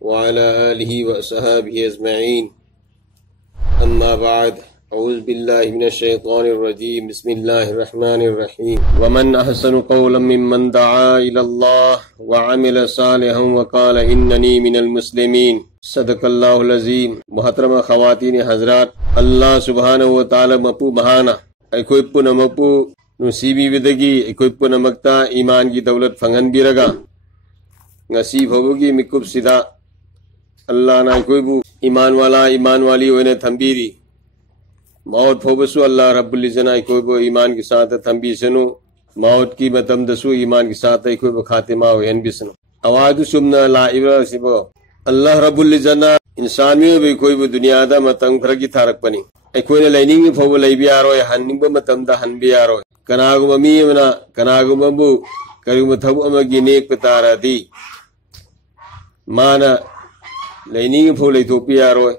वअला आलिहि व अस्हाबिहि अजमईन अम्मा बाद अऊज़ु बिल्लाहि मिनश शैतानिर रजीम बिस्मिल्लाहिर रहमानिर रहीम वमन अहसनु क़ौलन मिम्मन दआ इलल्लाह व अमिल सालिहन व क़ाल इन्ननी मिनल मुस्लिमीन सदक़ल्लाहुल अज़ीम। मोहतरमा ख़वातीन हज़रात, अल्लाह सुब्हानहु व तआला मपू महाना अखोई पुनमपू नुसीबीबदगी अखोई पुनमक्ता ईमान की दौलत फंगहनबीरगा ngasi fabugi mikub sida Allah na aikoibu iman wala iman wali hoine thambiri maut phobasu Allah rabbul izzana aikoibu iman ke sath thambisanu maut ki matam dasu iman ke sath aikoibu khatima hoen bisanu awadu sumna la ibra sibo Allah rabbul izzana insani be aikoibu dunya da matam kharagi tharak pani aikoine laining phobu leibi aroi haningba matam da hanbi aroi kanaguma mi mana kanaguma bu karuma thabu amagi nek pataradi mana laining fo leitopi yaroi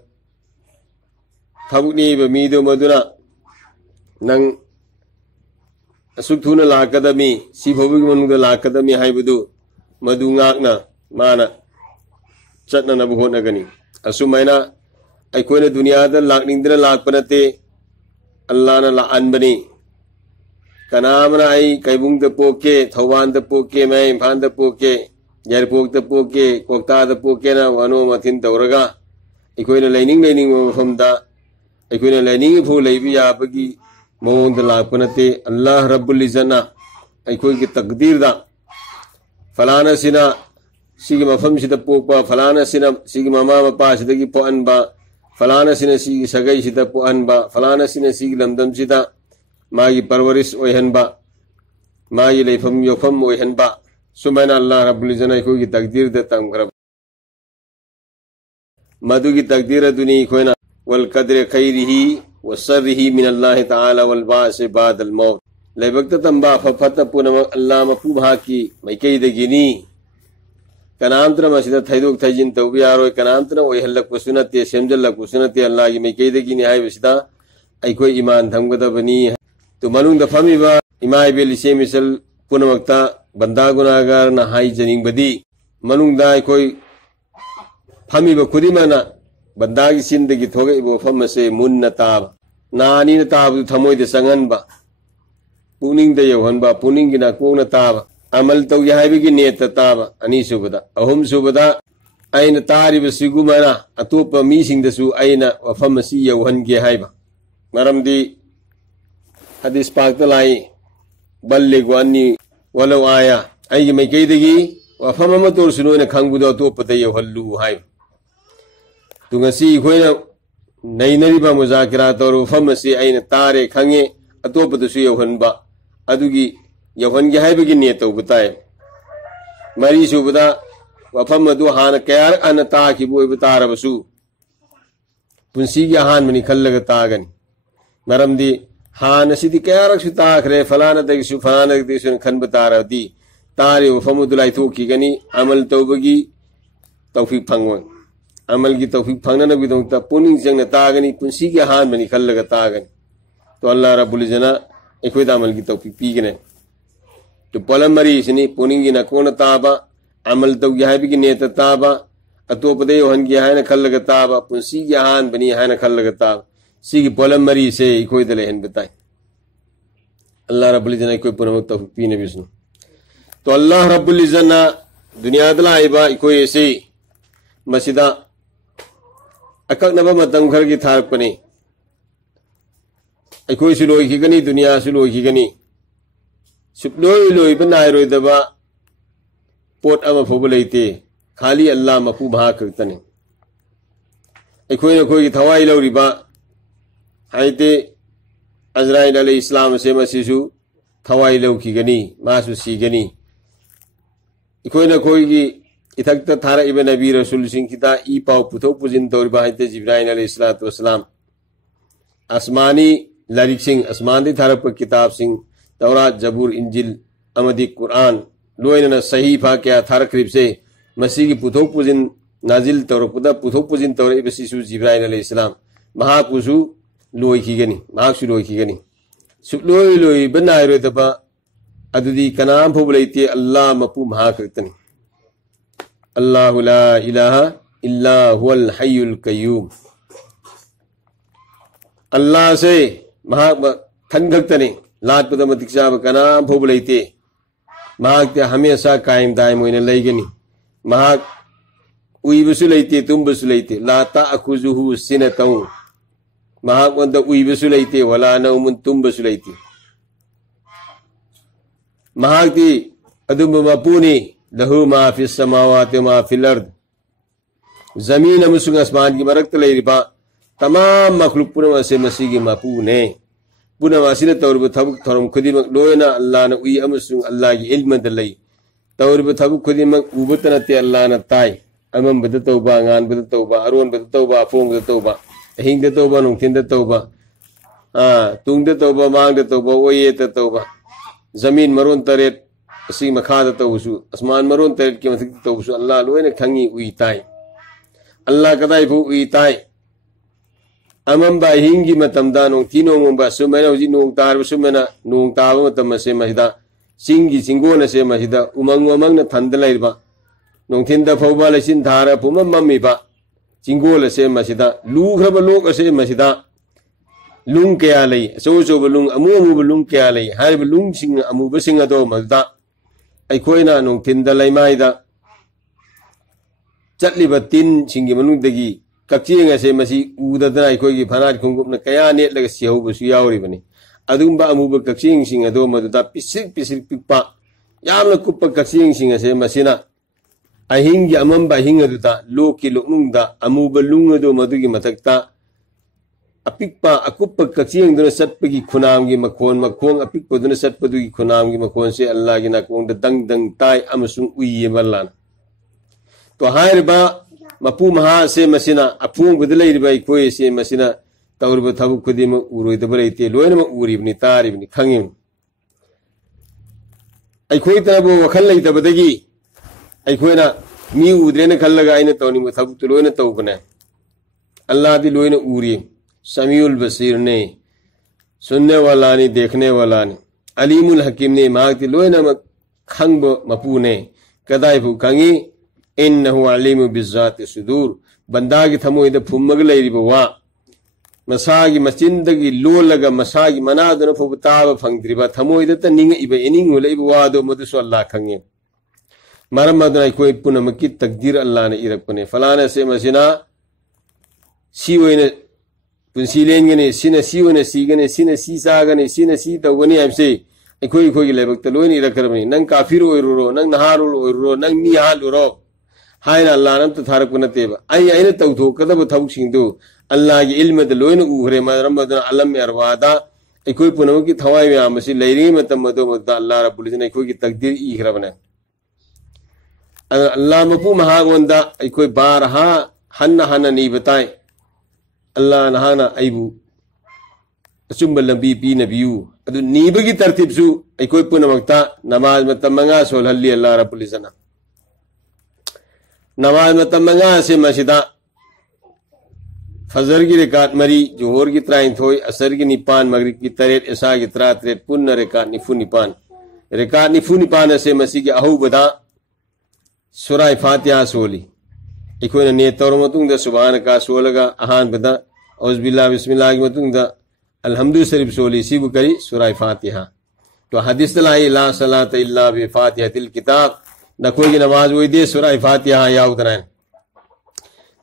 thabukni ba mido maduna nang asuk thuna lakadami si phobugi manuda lakadami haibudu madu ngakna mana chatna na buhona gani asumaina aikoina duniyada lakningdra lakpanate Allah na la anbani kanamna ai kaibung da poke thowan da poke mai phan da poke Yarpok the poke, Kokta the pokena, Wano Matin Tauraga, Equina Lining from the Equina Lining of Labia Bagi, Mon the Lapunate, Allah Rabbul Izana, Equi Takdirda, Falana Sina, Sigma Famsi the Popa, Falana Sina, Sigma Mama Pas the Gipoanba, Falana Sina Sig Sagai Sita Poanba, Falana Sina Siglam Damsita, Magi Parvaris Ohenba, Magi Lefam Yofam Ohenba. सुबहान अल्लाह रब्बुल इज़्ज़त की तकदीर दे तंग करब मधु की तकदीर दुनी खोना वल कदर खैरिही व शर्रिही मिन अल्लाह तआला वल बास बाद अल मौत लेबक्त तंबा फफत पुनम अल्लाह मफू भाकी मैकई दगिनी कनांतर मसिद थैदोक थैजिन तौबी यारो कनांतर ओय हल्लक कुसुनते सेमजलक कुसुनते अल्लाह की मैकई दगिनी हाय बसिदा अइकोई ईमान थमगदबनी तो मनुंग दफमीबा इमाय बेलिसे मिसल पुनमक्ता बंदा गुनागार ना हाई जनिंग बदी मनुंगदा कोई फमी बखुदिमाना बंदा की सिंदगी थोगे वो फम से मुन्न ताब नानी न ताब थमोय दे संगनबा पुनिंग दे योहनबा पुनिंग गिना कोन ताब अमल तो यहाबी की नियत ताब अनि सुबदा अहुम सुबदा आइन तारिब सिगुमाना अतोप मीसिंग दसु आइना वफम सी योहन गे हाइबा मरमदी हदीस पाक तलाई बल्लिगवानी वलो आया आई मैकई दगी वफम अमा तोरसुनो न खंगबुदो अतोपदा योहल्लु हाइ तुंगसी खोइना नैनरिबा मुजाकिरा तौर वफम से आइन तारे खंगे अतोपदसु योहनबा अदुगी योहनगे हाइबगी नियत तौबताय मरी सुबदा वफम अदु हान कयार अन ताखिबु इबतारबसु पुंसीगी हान मनि खल्लगा तागनि मरमदी हान सिदी कयारक सुताखरे फलाना दगिसु फलाना दगिसु खन बतारदी तारे वफमुदुलाई थोखिगनी अमल तौबगी तौफीक फंगोय अमल की तौफीक फंगना बिदोंता पुनिंग जंगना तागनी पुंसी के हान बनी खल्लगा तागनी तो अल्लाह रब्बुल इज़्ज़त एकोदा अमल की तौफीक पीगने तो पलम मरी इसनी पुनिंग की नकोन ताबा अमल तौ यहाबी की नेत ताबा अतोपदे योहन की हान खल्लगा ताबा पुंसी के हान बनी हान खल्लगा ताबा सीगी पलम मरी से कोई दलेहन बताए अल्लाह रब्बुल इज़्ज़त कोई पुनम तौफीक पीने बिस्नु तो अल्लाह रब्बुल इज़्ज़त दुनिया दलाइबा कोई ऐसे मसिदा अकनबा मतम घर की थारपने कोई सुलोई की गनी दुनिया सुलोई की गनी सुलोई लोई बनाए रोइदबा पोट अमा फोबो लेते खाली अल्लाह मफू भा करतने कोई की थवाई लौरिबा हाइते अजराइल अलैहिस्सलाम से मसीसु थवाई लौखिगनी मासु सीगनी कोई की इथक्ता थारा इबन नबी रसूल सिंह किता ई पाव पुथो पुजिन तौर बाहिते जिब्राइल अलैहिस्सलातु वस्सलाम आसमानी लारिक सिंह आसमान दी थारा पर किताब सिंह तौरात जबूर इंजिल अमदी कुरान लोइना सही फा क्या थारा क्रिप से मसीह की पुथो पुजिन नाजिल तौर पुदा पुथो पुजिन तौर इबसिसु जिब्राइल अलैहिस्सलाम महापुसु लोई खिगनी महासु लोई खिगनी सुलोई लोई बनाय रोदबा अदुदी कनाम फोबलेते अल्लाह मपू महाकतनी अल्लाहु ला इलाहा इल्ला हुवल हय्युल कय्यूम। अल्लाह से महाक थनखक्तने लाटपद मतिक चाब कनाम फौब लेते महाक हमेशा कायम दायम होइना लेगनी महाक उइबसु लेते तुम्बसु लेते ला ताअखुजुहु सिनतौ महाक वंद उइबसु लेते वला नौमुन तुम्बसु लेते महाक दी अदुम मपुनी लहु मा फिस समावाति मा फिल अर्द जमीन अमसुंग आसमान की मरक्त लेरिबा तमाम मखलूक पुनम से मसीगी मपुने पुनम असिन तौरब थबुक थरम खुदिमक लोयना अल्लाह न उइ अमसुंग अल्लाह की इल्म दलई तौरब थबुक खुदिमक उबतनते अल्लाह न ताई अमम बद तौबा गान बद तौबा अरोन बद तौबा फोंग बद तौबा अहिंग द तौबा नुंथिन द तौबा तुंग द तौबा मांग द तौबा ओये त तौबा जमीन मरोन तरेत असी मखा द तौसु आसमान मरोन तरेत के मथिक तौसु अल्लाह लोयना खंगी उइ ताई अल्लाह कदाई फु उइ ताई अमम बा हिंगी मतमदा नोंग तीनो मोंबा सुमेना उजी नोंग तार सुमेना नोंग ताब मतम से महिदा सिंगी सिंगोन से महिदा उमंग उमंग न थंद लेबा नोंग थिंदा फौबा लेसिन धारा पुमम मम्मीबा सिंगोल से मसिदा लूखरब लोक से मसिदा लुंग क्या लई सो सो लुंग अमु अमु लुंग क्या लई हारिब लुंग सिंग अमु बसिंग अदो मदा अखोइना नोंग थिंदा लेमाइदा चटलिबा तिन सिंगी मनुदगी कक्चिंग से मसी उददना अखोइगी फनाट खुंगुपना कया नेटलगा सिहौबसु यावरिबनी अदुंबा अमुब कक्चिंग सिंग अदो मदुदा पिसिक पिसिक पिपा यामना कुप्पा कक्चिंग सिंग से मसिना अहिंगी अमंबा हिंग अदुदा लोकी लोकनुंगदा अमुब लुंग अदो मदुगी मथक्ता अपिक्पा अकुप्पा कक्चिंग दुना सत्पगी खुनामगी मखोन मखोंग अपिक्पा दुना सत्पदुगी खुनामगी मखोन से अल्लाह की नाकोंग दंग दंग ताई अमसुंग उइये बल्लान तो हायरबा मपू महा से मसिना अफूंग बदलैरिबा इखोय से मसिना तौरब थबुक खुदिम उरोइदब लेते लोयनम उरिबनि तारिबनि खंगिम अखोय तबो वखल लेतबदगी अखोयना मी उद्रेन खल्लगा आइना तौनिम थबुक लोयन तौबने अल्लाह दी लोयन उरी समीउल बसीर ने सुनने वाला ने देखने वाला ने अलीमुल हकीम ने मागती लोयनम खंग मपू ने कदाई फु खंगी इन्नहु अलीमु बिज़ाति सुदूर बंदा की थमोइद फुम्मग लेरिबा वा मसागी मचिंदगी लोलगा मसागी मनादन फुबताब फंगद्रिबा थमोइद त निंग इबा एनिंग लेबा वादो मदुसु अल्लाह खंगे मरम मदन कोई पुनमकी तकदीर अल्लाह ने इरकने फलाना से मसिना सीवने पुंसीलेंगने सिना सीवने सीगने सिना सीसागने सिना सी तवनी हमसे अखोई खोई लेबक त लोइन इरकरबनी नंग काफिर ओइरो नंग नहारो ओइरो नंग निहालुरो हायना अल्लाह नम तो थारक नतेबा आइना तौथोकदब थबुकसिंदु अल्लाह की इल्म द लोइन उहरे मरम मदन अलम अरवादा अखोई पुनम की थवाई में मसी लेरी मतम मदो मद अल्लाह रब्बुल इज्जत अखोई की तकदीर इखरबने अल्लाह मपू महागोंदा अखोई बारहा हन्ना हन्ना नी बताए अल्लाह नहाना अइबु अचुंब लंबी पी नबियु अदु नीबगी तरतीबसु अखोई पुनमक्ता नमाज मतम मंगा सोलहल्ली अल्लाह रब्बुल इज्जत नमाज मतम मंगा से मसिदा फजर की रिकात मरी जोहर की त्राइन थोई असर की निपान मगरिब की तरेत ऐसा की त्रा तरेत पुन्न रिकात निफु निपान से मसी की अहु बदा सूरा फातिहा सोली इकोन ने तौर मतुंग द सुभान का सोलगा अहान बदा औज़ बिल्लाहि बिस्मिल्लाह की मतुंग द अल्हम्दु शरीफ सोली सिबु करी सूरा फातिहा तो हदीस लाई ला सलात इल्ला बि फातिहातिल किताब न कोई की नमाज वही दे सूरा फातिहा याउदना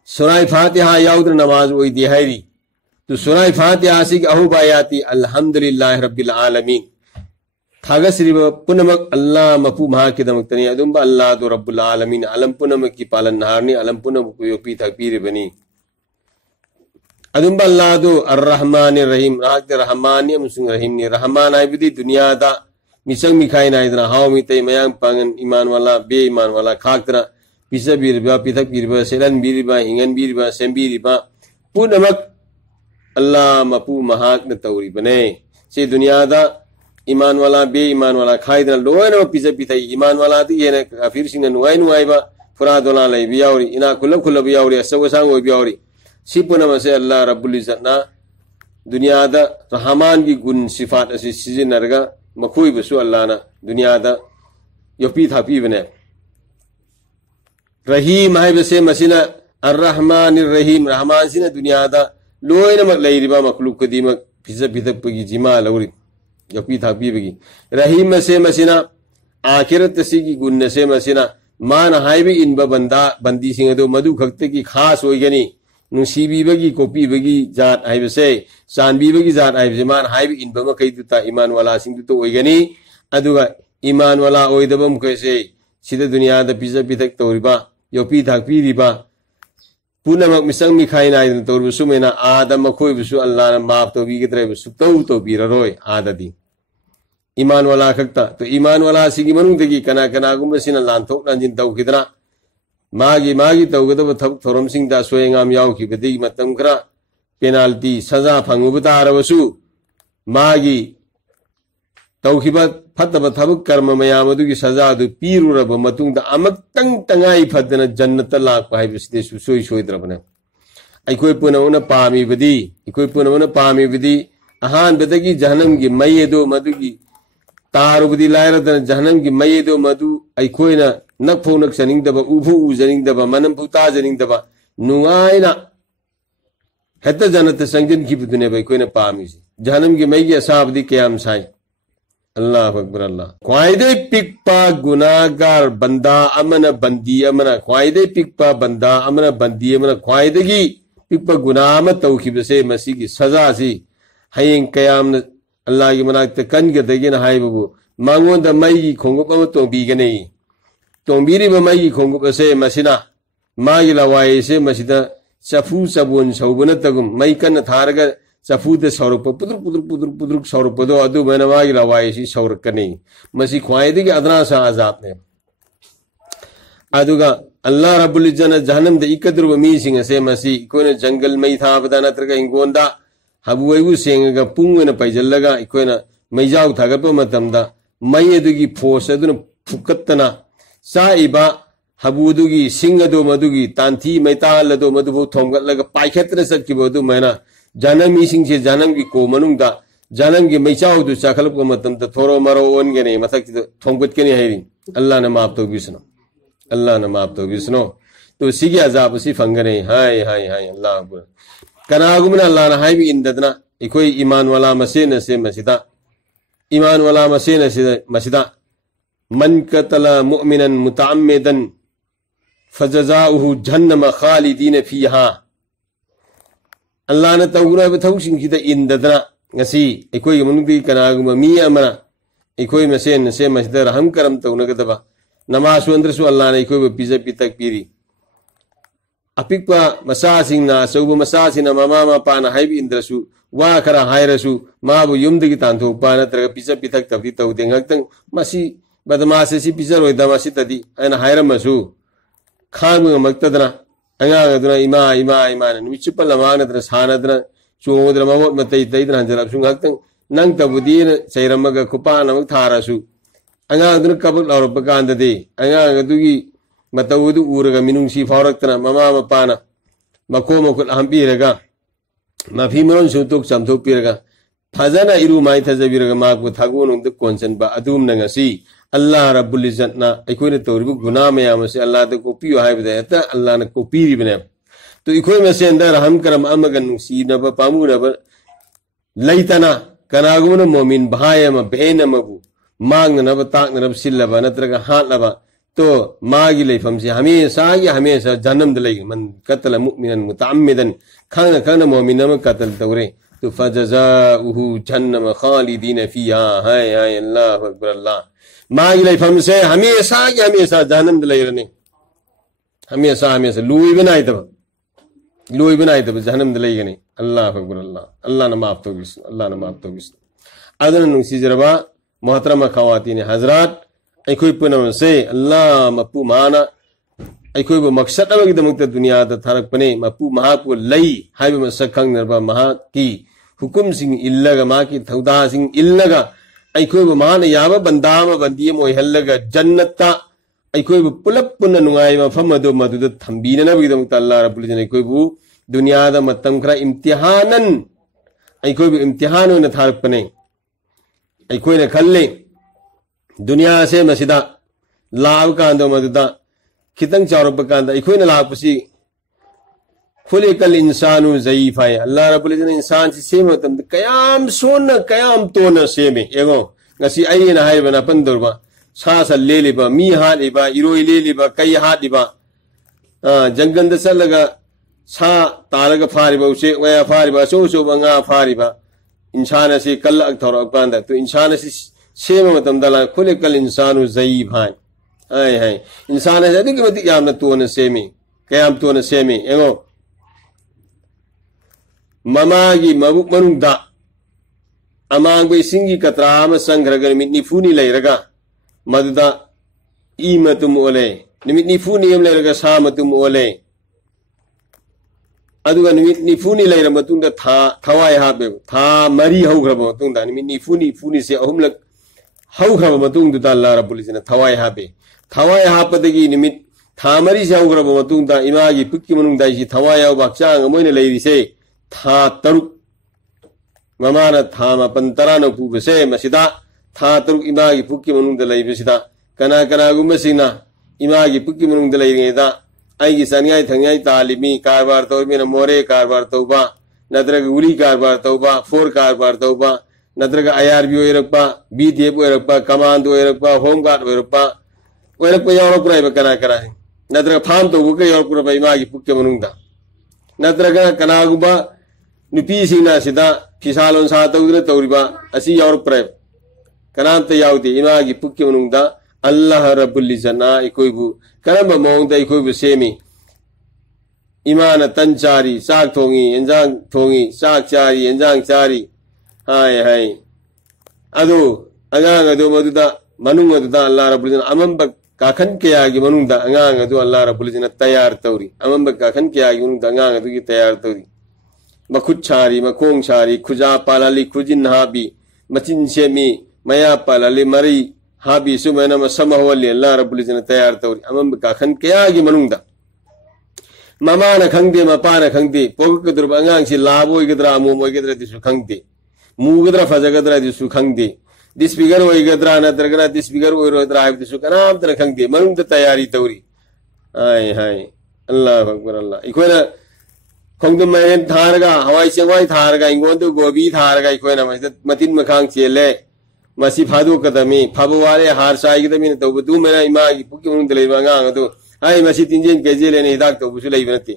सूरा फातिहा याउद नमाज वही दे हैरी तो सूरा फातिहा सी अहु बायाती अल्हम्दुलिल्लाह रब्बिल आलमीन थागसरिब पुनमक अल्लाह मपू महा के दमक्तनी अदुंबा अल्लाह तो रब्बुल आलमीन अलम पुनमक की पालन नहारनी अलम पुनम को योपी तकबीर बनी अदुंबा अल्लाह तो अर्रहमानिर रहीम राग रहमानी मुसुंग रहीम ने रहमान आइबदी दुनिया दा मिसंग मिखाई नाइदना हाव मिते मयांग पांगन ईमान वाला बे ईमान वाला खाकरा पिसा बीरबा पिथक बीरबा सेलन बीरबा हिंगन बीरबा सेंबीरबा पुनमक अल्लाह मपू महाक न तौरी बने से दुनिया दा ईमान वाला बे ईमान वाला खाइदना लोयन पिसा पिथई ईमान वाला ती ये काफिर सिंह नुआई नुआईबा फुरा दोला लै बियावरी इना खुलब खुलब बियावरी असव सांग हो बियावरी सिपुनम से अल्लाह रब्बुल इज्जत ना दुनिया दा रहमान की गुण सिफात असी सिजिनरगा मखोई बसु अल्लाह ना दुनिया दा योपी थापी बने रहीम है मसीना अर्रहमान रहीम रहमान सिना दुनिया दा लोइनमक लेरिबा मखलूक कदीमक फिजा फिदपगी जिमा लौरी योपी थापीबगी रहीम से मसीना आखिरत सिगी गुण से मसीना मान हाइबे इनबा बंदा बंदी सिंह अदो मधु खक्ते की खास होइगनी नुसीबीबगी कोपीबगी जात हाइबसे चानबीबगी जात हाइबसे मान हाइबे इनबा मकैदुता ईमान वाला सिंह तो होइगनी अदुगा ईमान वाला ओइदबम कैसे सिदा दुनिया दा पिजा पिथक तौरिबा योपी थापीरिबा पुनमक मिसंग मिखाई नाइदन तौरबसु मेना आदम मखोइबसु अल्लाह ना माफ तौबीगद्रेबसु तौ बीररोय आददी ईमान वाला खक्ता तो ईमान वाला सिगी मनुंगदगी कना कना गुमसिना लांथोक लांजिन तौखिदना मागी मागी तौगदब थबक थोरमसिंग दा सोयंगाम यावखिबदि मतम खरा पेनाल्टी सजा फंगुब तारबसु मागी तौखिबा फतब थबक कर्म मयाम अदुगी सजा अदु पीरुरब मतुंगदा अमक्तंग तंगाई फदना जन्नत लाकपा हाइबसिदे सोय सोयद्रबने अइखोय पुनवना पामीबदि अइखोय पुनवना पामीबदि अहानबदगी जहन्नम की मयेदो मदुगी तारुबदी लायरदन जहन्नम की मयेदो मधु अइखोयना नकफो नक्सनिंगदबा उभु उजनिंगदबा मनम फुता जनिंगदबा नुआइना हेता जन्नत संजन की बुदने अइखोयना पामीसी जहन्नम की मयगी असाबदी कयाम साई अल्लाह अकबर अल्लाह ख्वाइदे पिकपा गुनाहगार बंदा अमना बंदी अमना ख्वाइदे पिकपा बंदा अमना बंदी अमना ख्वाइदगी पिकपा गुनाह अम तौखिबसे मसीगी सजा सी हयें कयाम अल्लाह की मनाक्ते कनगदगिन हाइबबु मांगोंदा मई खोंगुप अम तोंबीगने तोंबीरिबा मई खोंगुप असे मसिना मागी लवाई से मसिदा चफू सबोन सौबनतगुम मई कन्न थारगा चफू दे सौरप पुदुर पुदुर पुदुर पुदुर सौरपदो अदु मैना मागी लवाई सी सौरकने मसी ख्वाइदगी अदना सा अजाब ने अदुगा अल्लाह रब्बुल इज्जत जहन्नम दे इकद्रुब मी सिंग से मसी कोने जंगल मई थाबदा नत्रगा हिंगोंदा हबुवैबु सेंगगा पुंगना पैजल्लगा इकोना मैजाउ थागप मतमदा मई अदुगी फोर्स अदुना फुकत्तना साइबा हबुदुगी सिंगदो मदुगी तांथी मैतालदो मदुबु थोंगलगा पाइखेत्र सकिबदु मैना जानम इसिंगसे जानम की को मनुंगदा जानम की मैचाउ दु चाखलप मतमदा थोरो मरो ओनगने मथक थोंगबतकनी हैरि अल्लाह ने माफ तो बिसनो अल्लाह ने माफ तो बिसनो तो सिगी अजाब सी फंगने हाय हाय हाय अल्लाह अकबर कनागुमना अल्लाह ना हाइबी इंददना इकोई ईमान वाला मसेन से मसिदा ईमान वाला मसेन से मसिदा मन कतला मुमिनन मुतअम्मिदन फजजाउहु जहन्नम खालिदीन फीहा अल्लाह ने तौरा बथौसिंग किदा इंददना ngasi इकोई मनुदी कनागुम मी अमना इकोई मसेन से मसिदा रहम करम तौनगदबा नमाज अंदरसु अल्लाह ने इकोई पिजा पितक पीरी अपिकपा मसासिंगना सौब मसासिना ममा मपाना हाइबी इंद्रसु वा खरा हायरसु माबु युमदगी तांथोपा नत्रगा पिजा पिथक तबदी तौदे ngaktang masi badamase si पिजा रोइदा मसी तदी अना हायरमसु खांग मक्तदना अंगा गदना इमा इमा इमा नुचिपा लमानद्र सानद्र चोद्र ममोत मतै तैद्र हंजरसु ngaktang नंग तबुदी चैरमगा खुपा नमक थारसु अंगा गदना कबक लौरपकांददे अंगा गदुगी मतौदु उरगा मिनुंसी फावरक्तना ममा मपाना मको मकुल हंपीरगा मफी मरोन सुतोक चमथोक पीरगा फजना इरु माइ थजबिरगा माकु थागोनुंद कोनसनबा अदुम नंगसी अल्लाह रब्बुल इज्जत ना इकोने तौरिबु गुनाह मयाम से अल्लाह ते कोपियो हाइबदे त अल्लाह ने कोपीरिबने तो इकोय मसे अंदर रहम करम अमगन नुसीनब पामुनब लैतना कनागुन मोमिन भायम बेनमबु मांगनब ताकनब सिल्लबा नत्रगा हालबा तो मागी लेफम से हमेशा जन्म दलई मन कतल मुमिनन मुतअम्मिदन खाना खाना मोमिन में कतल तौरे तो फजजाउहु जहन्नम खालिदीन फीहा हाय हाय अल्लाह अकबर अल्लाह मागी लेफम से हमेशा जन्म दलई रने हमेशा लुई बनाई तब जन्म दलई गने अल्लाह अकबर अल्लाह अल्लाह ने माफ तो बिस अल्लाह ने माफ तो बिस अदन नुसी जरबा मोहतरमा खवातीन हजरात अखोई पुनम से अल्लाह मपू माना अखोई मकसद दुनिया थारपने मपू महापू लई हाइब मसक खंगनबा महा की हुकुम सिंह इल्लगा मा की थौदा सिंह इल्लगा अखोई मान याबा बंदा बंदी मोहल्लगा जन्नता अखोई पुलप पुन नुंगाई मफम अदो मदुद थंबीननबगिदमत अल्लाह रब्बुल इज्जत अखोई दुनिया दा मतम खरा इम्तिहानन अखोई इम्तिहान होना थारपने अखोई खल्ले दुनिया से मसिदा लाभ कांदो मदुदा खितंग चारप कांदा इखोइना लापसी खुलिकल इंसानु ज़ईफ है अल्लाह रब्बुल इज़्ज़त इंसान से सेम मतम कयाम सोन कयाम तोन सेमे एगो ngasi ayina haibana pandurba sa leliba mi haliba iroi leliba kai haliba jangan da salaga sa talaga fariba use waya fariba so banga fariba insana si kal akthar akanda to insana si sema matam dala khulikal insanu zaib hai hai insana jadi ke yamna tona semi kayam tona semi ego mamagi mabuk manungda amang bai singi katra ama sangraga nimit nifuni leiraga maduda I matum ole nimit nifuni em leiraga sa matum ole aduga nimit nifuni leira matungda thawai habe tha mari haugraba matungda nimit nifuni se ahumlak haugraba matungda Allah rabbul izzat thawai hapadagi nimit tha mari se haugraba matungda imagi pukki manungda ji thawai hau bakchang amoina leirise tha taruk mamana thama pantarana pubase masida tha taruk imagi pukki manungda leibasida kana gummasina imagi pukki manungda leirida aigi saniyai thangyai talimi karbar tawmina more karbar tawba nadraga uli karbar tawba for karbar tawba nadraga IRB oirakpa BDF oirakpa commando oirakpa home guard oirakpa yaurapura kana nadraga farm tawbuka yaurapura imagi pukki manungda nadraga kanagumba nupi singna sida kisalon sa tawdra tawriba asi yaurapura kanamta yaude imagi pukki manungda Allah rabbul izzana ikoibu karamba maungda ikoibu semi imana tanchari sak thongi enjang thongi sak chari enjang chari hai adu angang adu maduda manung aduda Allah rabbul izzana amamba kakhan kayagi manungda angang adu Allah rabbul izzana tayar tawri amamba kakhan kayagi manungda angang adu gi tayar tawri makhut chari makong chari khuja palali khujin habi machin semi maya palali mari habi sumana masamahwali Allah rabbul izzat tayar tawri amam ka khan kayagi manungda mama na khangde mapa na khangde pogak durba angang si labo igdra amu moigdra disu khangde mugdra fajagadra disu khangde disfigure oigdra na dargana disfigure oirodra hab disu kanam tra khangde manungda tayari tawri hai Allah akbar Allah ikoina khongdum mayen tharga hawai chengwai tharga ingondu gobi tharga ikoina matin makhang chele masi phadu kadami phabawale har sai gidami to du mena ima gi pukki mun dele ba nga to ai masi tinjen keje le ne hidak to busu lei banati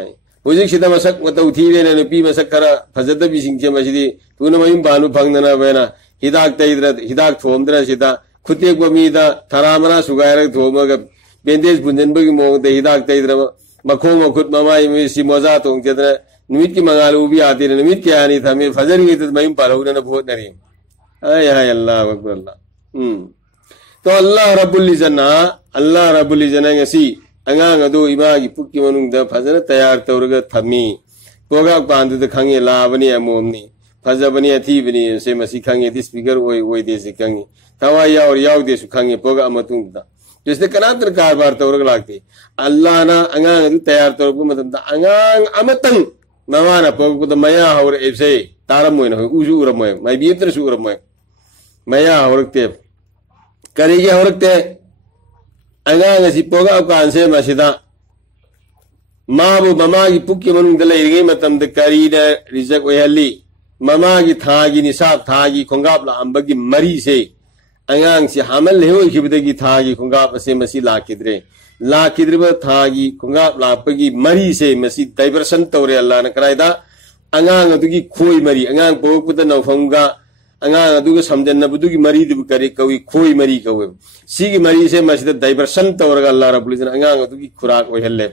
ai hojik sida masak matau thiwe ne pi masak kara phajada bi singje masidi tuna mayum banu phangna bena hidak taidra hidak thomdra sida khute gomi da tharamana sugaira thomaga bendes bunjan bagi mo de hidak taidra makhong makhut mamai mi si moza tong jedra nimit ki mangalu bi ati ne nimit kya ani thame fajar gi to mayum palau na bhot nari hai Allah akbar Allah to Allah rabbul izzana ngasi angang adu imagi pukki manungda fajana tayar tawraga thami poga pandu da khange labani amomni fajabani athibani se masi khange this figure oi de se khange tawa yaw de su khange poga amatungda jeste kanatr karbar tawraga lagte Allah na angang adu tayar tawraga matamda angang amatang mamana poga da maya haur epse taramoina uju uramoy mai bietra su uramoy maya haurte karige haurte angang si poga kanse masida mabu mamagi pukki manungda leirige matamda karina rizak oyhalli mamagi thagi nisab thagi khongap la ambagi mari se angang si hamal hoi khibdagi thagi khongap ase masi lakidre ba thagi khongap la pagi mari se masi diversion tawre Allah na karaida angang adugi khoi mari angang pokputa no phanga angang aduga samjanna budugi mari du kare kawi khoi mari kawe sigi mari se masida diversion tawra Allah rabbul izzat angang adugi khurak oihalle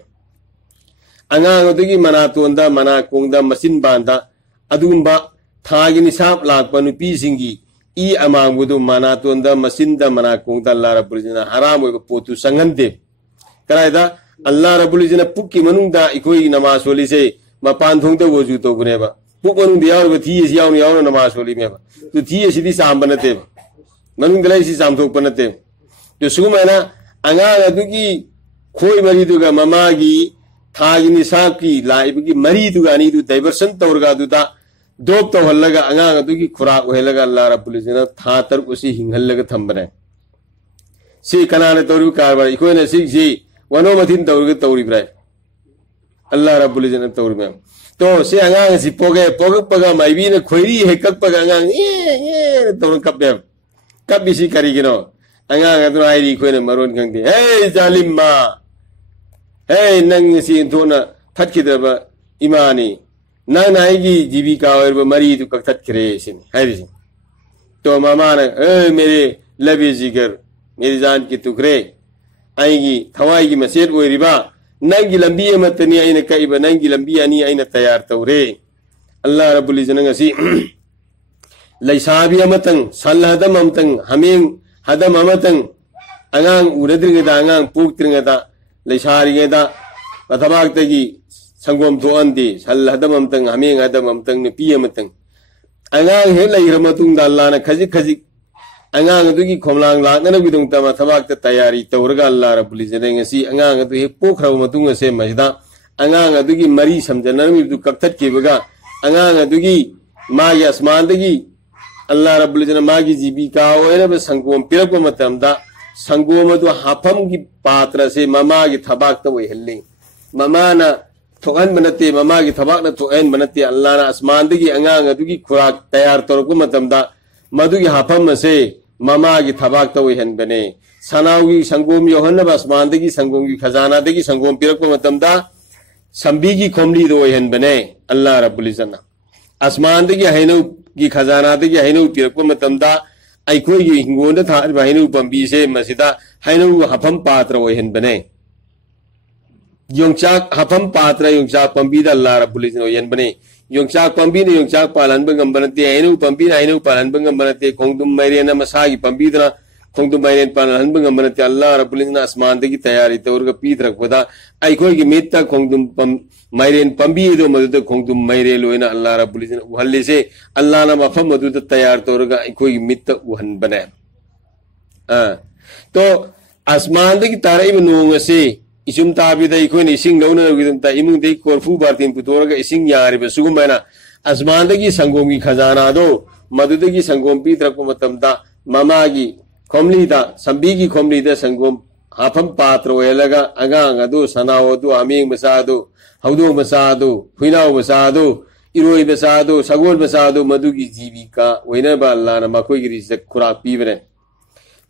angang adugi manatonda manakongda masin banda adugumba thagi nisab lakpa nupi singi I amangbudu manatonda masinda manakongda Allah rabbul izzat haram oiba potu sangande karaida Allah rabbul izzat pukki manungda ikoi namaz wali se mapan thongda woju to guneba puk manung diyaw ba thi is yaw namaz wali meba to thi sidi sambanate manung dalai si samthok panate to sumana anga adugi khoi mari duga mamagi thagi nisab ki laibgi mari duga ani du diversion tawrga duda dop to hallaga anga adugi khurak ohelaga Allah rabbul izzat tha tar usi hinghallaga thambane सी कनाने तौरु कारबार इकोना सी वनो मथिन तौरु तौरिब्रा अल्लाह रब्बुल इज्जत तौरु में तो से अंगांग सी पोगे पगा माइबी ने खोइरी हे कपगा अंगांग ए तौरु कपबे कबिसी करिगिनो अंगांग अदु आइरी खोइने मरोन खंगदे हे जालिम मा हे नंग सी थोना थटकिदबा इमानी नंग नाइगी जीविका और मरी तु कक थटकरे सिन हाइरिसी तो मामा ने ए मेरे लबी जिगर मेरी जान की टुकड़े आएगी थवाई की मसेद वो रिबा नंगी लंबी मतनी आइने कई ब नंगी लंबी आनी आइने तैयार तौरे अल्लाह रब्बुल इज्जत नंगसी लैसाबी अमतंग सल्लहदम अमतंग हमें हदम अमतंग अंगांग उरद्रिंगदा अंगांग पुक्त्रिंगदा लैसारिगदा पथबाक्तगी संगोम थोअंदी सल्लहदम अमतंग हमें हदम अमतंग ने पी अमतंग अंगांग हे लैरमतुंग अल्लाह ने खजिक खजिक अंगांग अदुगी खोमलांग लांगना बिदुंग तमा थबाक्ता तैयारी तौरगा अल्लाह रब्बुल इज्जत ngasi अंगांग अदु हे पोखराव मतुंग से मजदा अंगांग अदुगी मरी समजनर मिदु कक्थत केबगा अंगांग अदुगी मागी आसमानदगी अल्लाह रब्बुल इज्जत मागी जीविका ओयना संगोम पिरक मतमदा संगोम अदु हाफम की पात्र से ममा की थबाक्ता ओयहल्ले ममाना थोअन बनते ममा की थबाक्ना थोअन बनते अल्लाह ना आसमानदगी अंगांग अदुगी खुराक तैयार तौरको मतमदा मधुगी हाफम से ममा की थबाक तो वहन बने सनाउगी संगोम योहन आसमान की संगोम की खजाना की संगोम पिरक मतमदा संबी की खोमली दो वहन बने अल्लाह रब्बुल इज्जत आसमान की हैनु की खजाना की हैनु पिरक मतमदा अखोई की हिंगोन था हैनु पंबी से मसिदा हैनु हाफम पात्र वहन बने योंचाक हाफम पात्र योंचाक पंबी दा अल्लाह रब्बुल इज्जत वहन बने योंचाक पंबी ने योंचाक पालन बंगम बनते हैनु पंबी ने हैनु पालन बंगम बनते खोंगदुम मैरेन मसागी पंबी दना खोंगदुम मैरेन पालन बंगम बनते अल्लाह रब्बुल इज्जत आसमान की तैयारी तौरगा पीत रखबदा अखोई की मित्ता खोंगदुम मैरेन पंबी दो मदुद खोंगदुम मैरे लोइना अल्लाह रब्बुल इज्जत उहल्ले से अल्लाह ना मफम मदुद तैयार तौरगा अखोई की मित्ता उहन बने तो आसमान की ताराई नोंग से इसुम ताबिदा इखोइन इसिंग लौना गिदमता इमुंगदे कोरफु बार्तिन पुतोरगा इसिंग यारिबे सुगुमैना आसमानदगी संगोम की खजाना दो मदुदगी संगोम पीत्रको मतमदा ममागी खोमलीदा संबी की खोमलीदा संगोम हाफम पात्र ओयलगा अंगांग अदु सनाओ अदु अमींग मसादो हौदो मसादो हुइनाओ मसादो इरोई मसादो सगोल मसादो मदुगी जीविका ओइनबा अल्लाह ना मखोई की रिजक खुराक पीबरे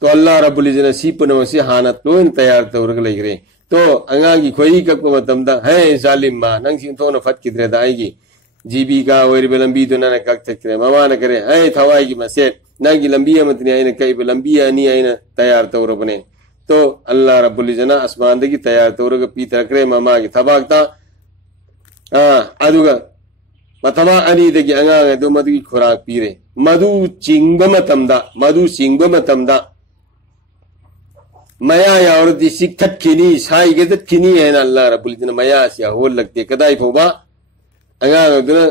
तो अल्लाह रब्बुल इज्जत सिपनो से हानत लोइन तैयार तौरगा लेगरे तो अंगांगी खोई कप मतमदा है जालिम मा नंग सिंथोना फटकिद्रे दाईगी जीविका ओइरिबे लंबी तो नन कक थक्रे ममा न करे है थवाई की मसेट नंगी लंबी मतनी आइना कई लंबी आनी आइना तैयार तौर बने तो अल्लाह रब्बुल इज्जत आसमान दगी तैयार तौरगा पीत रखरे ममा की थबाक्ता अदुगा मतमा अनी दगी अंगांग अदु मदुगी खुराक पीरे मधु चिंगब मतमदा मया यावरती सिखत खिनी साई गेदत खिनी है ना अल्लाह रब्बुल इज्जत मया से होल लगते कदाई फोबा अंगांग अदुना